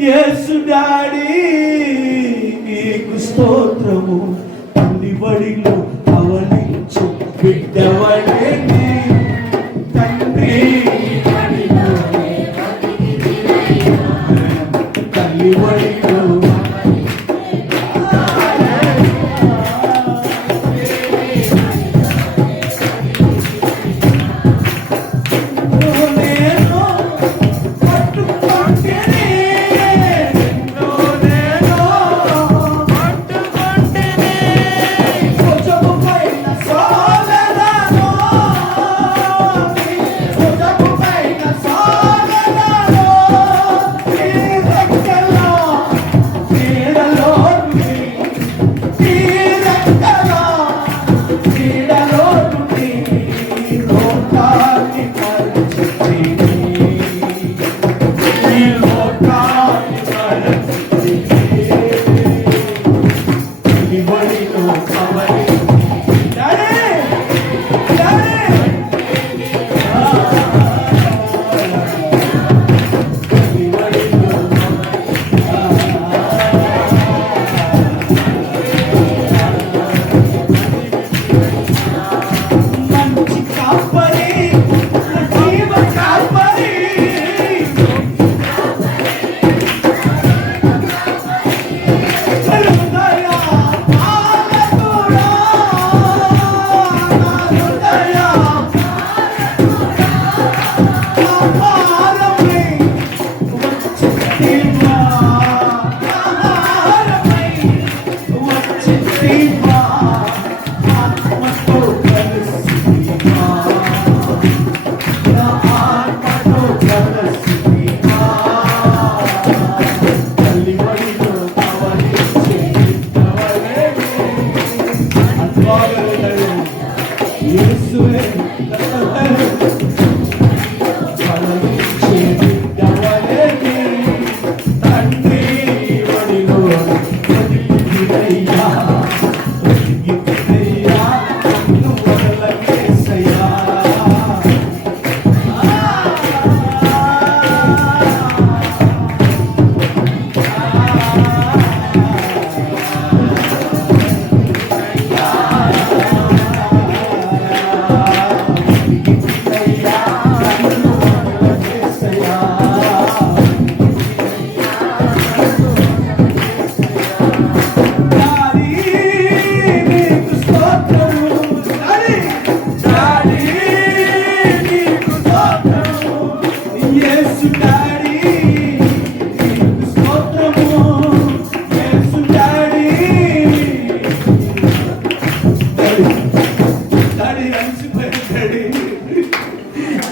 యేసు డాడీ నీకు స్తోత్రము. తల్లి బడిలో అవలించు బిడ్డవడే నీ తండ్రి. తల్లి బడిలో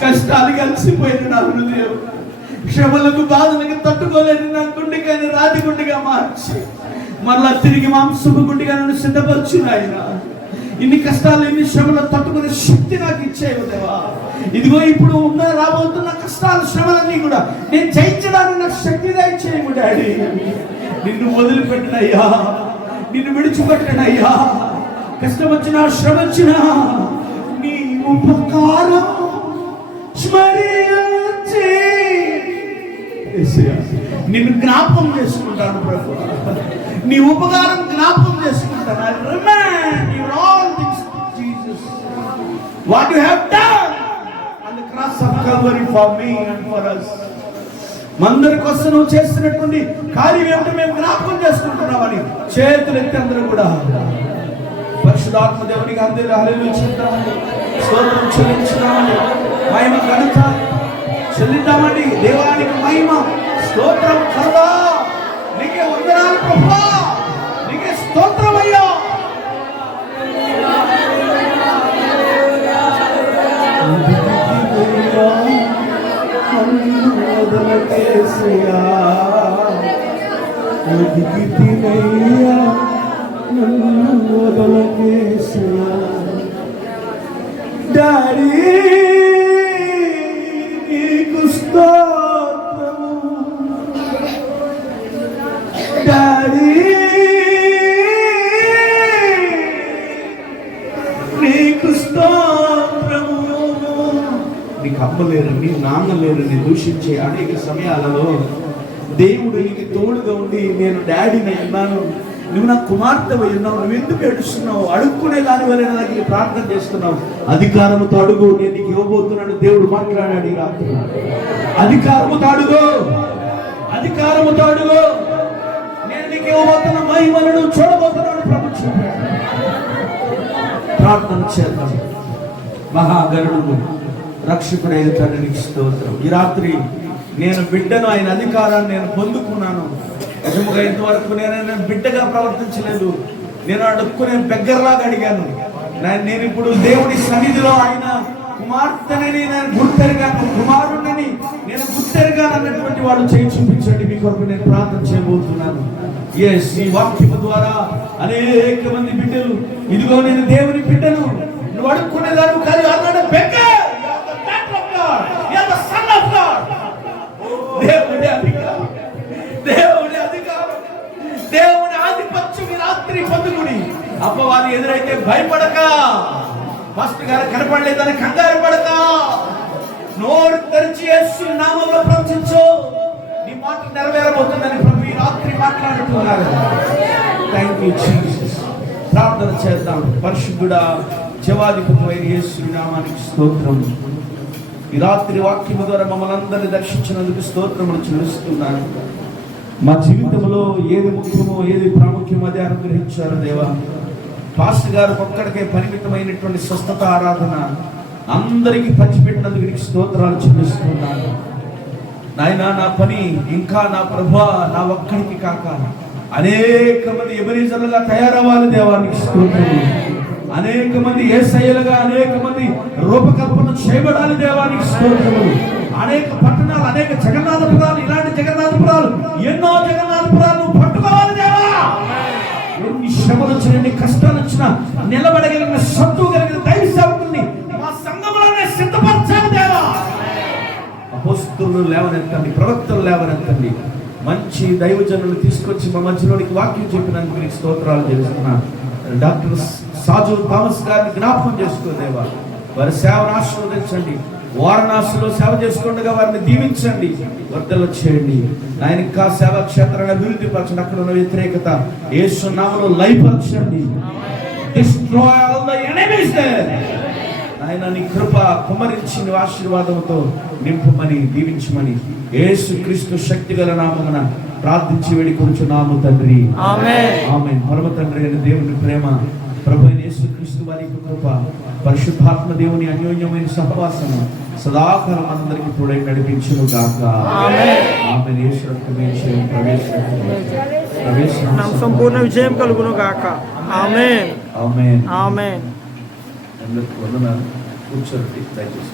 కష్టాలు కలిసిపోయింది నా హృదయం. శ్రమలకు బాధలకు తట్టుకోలేని నా గుండెకాయని రాతి గుండెగా మార్చి మళ్ళా తిరిగి మాంసపు గుండెగా నన్ను సిద్ధపరచు నాయన. ఇన్ని కష్టాలు, ఇన్ని శ్రమలు తట్టుకునే శక్తి నాకు ఇచ్చేవు దేవా. ఇదిగో ఇప్పుడు ఉన్న రాబోతున్న కష్టాలు, శ్రమలన్నీ కూడా నేను జయించడానికి నాకు శక్తి దయచేయము డాడీ. నిన్ను వదిలిపెట్టనయ్యా, నిన్ను విడిచిపెట్టనయ్యా. కష్టం వచ్చినా, శ్రమ వచ్చినా నీ ఉపకారం స్మరించి నిన్ను జ్ఞాపకం చేసుకుంటాను ప్రభు, నీ ఉపకారం జ్ఞాపకం చేసుకుంటాను. I remind you all things, Jesus, what you have done on the cross of Calvary for me and for us. మందరి కోసం నువ్వు చేస్తున్నటువంటి కార్యం ఏమిటో మేము జ్ఞాపకం చేసుకుంటున్నామని చేతులు ఎత్తి అందరూ కూడా పరిశుద్ధాత్మ దేవునికి అందరూ హల్లెలూయా చెప్తామని, స్తోత్రం చెల్లించుదామని, మహిమ ఘనత చెల్లిద్దామని. దేవానికి మహిమ స్తోత్రం కలదా. నీకే వందనాలు ప్రభువా, నీకే స్తోత్రం అయ్యా. డాడీ నీకు స్తోత్రము, డాడీ నీకు స్తోత్రము. నీకు అమ్మ లేరని, నాన్న లేరని దూషించే అనేక సమయాలలో దేవుడు నీకు తోడుగా ఉండి, నేను డాడీని అన్నాను, నువ్వు నా కుమార్తె ఉన్నావు, నువ్వు ఎందుకు ఏడుస్తున్నావు, అడుక్కునే దాని వల్ల నాకు ప్రార్థన చేస్తున్నావు. అధికారముతో అడుగు, నేను నీకు ఇవ్వబోతున్నాను. దేవుడు మాట్లాడాడు ఈ రాత్రి. అధికారముతో అడుగు, అధికారముతో అడుగు, నేను నీకు ఇవ్వబోతున్న మహిమలను చూడబోతున్నాను ప్రభు చెప్పాడు. ప్రార్థన చేద్దాం. మహాగరుడు రక్షకుడైన తండ్రికి స్తోత్రం. ఈ రాత్రి నేను బిడ్డను, ఆయన అధికారాన్ని నేను పొందుకున్నాను. నిజముగా ఇంతవరకు నేను బిడ్డగా ప్రవర్తించలేదు. నేను అడుక్కునే బెగ్గరలాగా అడిగాను. నేను ఇప్పుడు దేవుడి సన్నిధిలో ఆయన కుమార్తెనని నేను గుర్తెరగాను, కుమారుడిని నేను గుర్తెరగాను అన్నటువంటి వాడు చేయి చూపించండి. మీ కొరకు నేను ప్రార్థన చేయబోతున్నాను. ఈ వాక్యము ద్వారా అనేక మంది బిడ్డలు, ఇదిగో నేను దేవుని బిడ్డను, నువ్వు అడుక్కునేదాన్ని కాదు, అన్నాడు బెగ్గర్, దేవుడి అధికారం, దేవుడి అధికారం, దేవుని ఆధిపత్యం ఈ రాత్రి పొందుకుని అపవాది ఎదురైతే భయపడక, ఫస్ట్ గారు కనపడలేదని కంగారు పడక, నోరు తెరిచి యేసు నామములో ప్రవచించు, నీ మాట నెరవేరబోతుందని ప్రభు ఈ రాత్రి మాట్లాడుతున్నారు. Thank you Jesus. ప్రార్థన చేద్దాం. పరిశుద్ధుడా, జవాధిపతివైన యేసు నామానికి స్తోత్రం. ఈ రాత్రి వాక్యము ద్వారా మమ్మల్ని అందరినీ దర్శించినందుకు స్తోత్రములు చెల్లిస్తున్నాను. మా జీవితంలో ఏది ముఖ్యమో, ఏది ప్రాముఖ్యమో అదే అనుగ్రహించారు దేవా. పాస్టర్ గారు ఒక్కడికే పరిమితమైనటువంటి స్వస్థత ఆరాధన అందరికీ పంచిపెట్టినందుకు నీకు స్తోత్రాలు చెల్లిస్తున్నాను. నాయనా, నా పని ఇంకా నా ప్రభువా నా ఒక్కడికి కాక అనేక మంది ఎబెనేజర్లుగా తయారవ్వాలి దేవా, నీకు స్తోత్రములు. అనేక మంది యేసయ్యలుగా, అనేక మంది రూపకల్పన చేయబడాలి దేవానికి స్తోత్రములు. అనేక పట్టణాలు, అనేక జగన్నాథపురాలు, ఇలాంటి జగన్నాథపురాలు, ఎన్నో జగన్నాథపురాలు నువ్వు పట్టుకోవాలి దేవా. ఎన్ని శ్రమలు వచ్చినా, ఎన్ని కష్టాలు వచ్చినా నిలబడగలిగిన, సత్తు కలిగిన దైవ సేవకుల్ని మా సంఘంలోనే సిద్ధపరచాలి దేవా. అపోస్తలులు లేవనెత్తండి, ప్రవక్తలు లేవనెత్తండి, మంచి దైవజనులు తీసుకొచ్చి మా మధ్యలోనికి వాక్యం చెప్పినందుకు నీకు స్తోత్రాలు చేస్తున్నాను. డాక్టర్ సాజు థామస్ గారిని జ్ఞాపకం చేసుకోదేవా, వారి సేవను ఆశీర్వదించండి. వారణాసిలో సేవ చేసుకుండగా వారిని దీవించండి, వర్ధలు చేయండి. ఆయన ఇంకా సేవా క్షేత్రాన్ని అభివృద్ధి పరచండి. అక్కడ ఉన్న వ్యతిరేకత యేసు నామములో లయపరచండి. Destroy all the enemies there. ఆయన నీ కృప కుమ్మరించి నీ ఆశీర్వాదంతో నింపమని, దీవించమని యేసు క్రీస్తు శక్తి గల నామమున ప్రార్థించి వేడుకొనుచున్నాము తండ్రి. ఆమేన్. ఆమేన్. పరమ తండ్రి అయిన దేవుని ప్రేమ, ప్రభు అయిన యేసు క్రీస్తు వారి కృప, పరిశుద్ధాత్మ దేవుని అన్యోన్యమైన సహవాసము సదాకాలం అందరికీ తోడై నడిపించును గాక. ఆమేన్. ఆమేన్. యేసు రక్తమే జయం, ప్రవేశం సంపూర్ణ విజయం కలుగును గాక. ఆమేన్. ఆమేన్. ఆమేన్. అందరికీ వందనాలు. కూర్చోండి దయచేసి.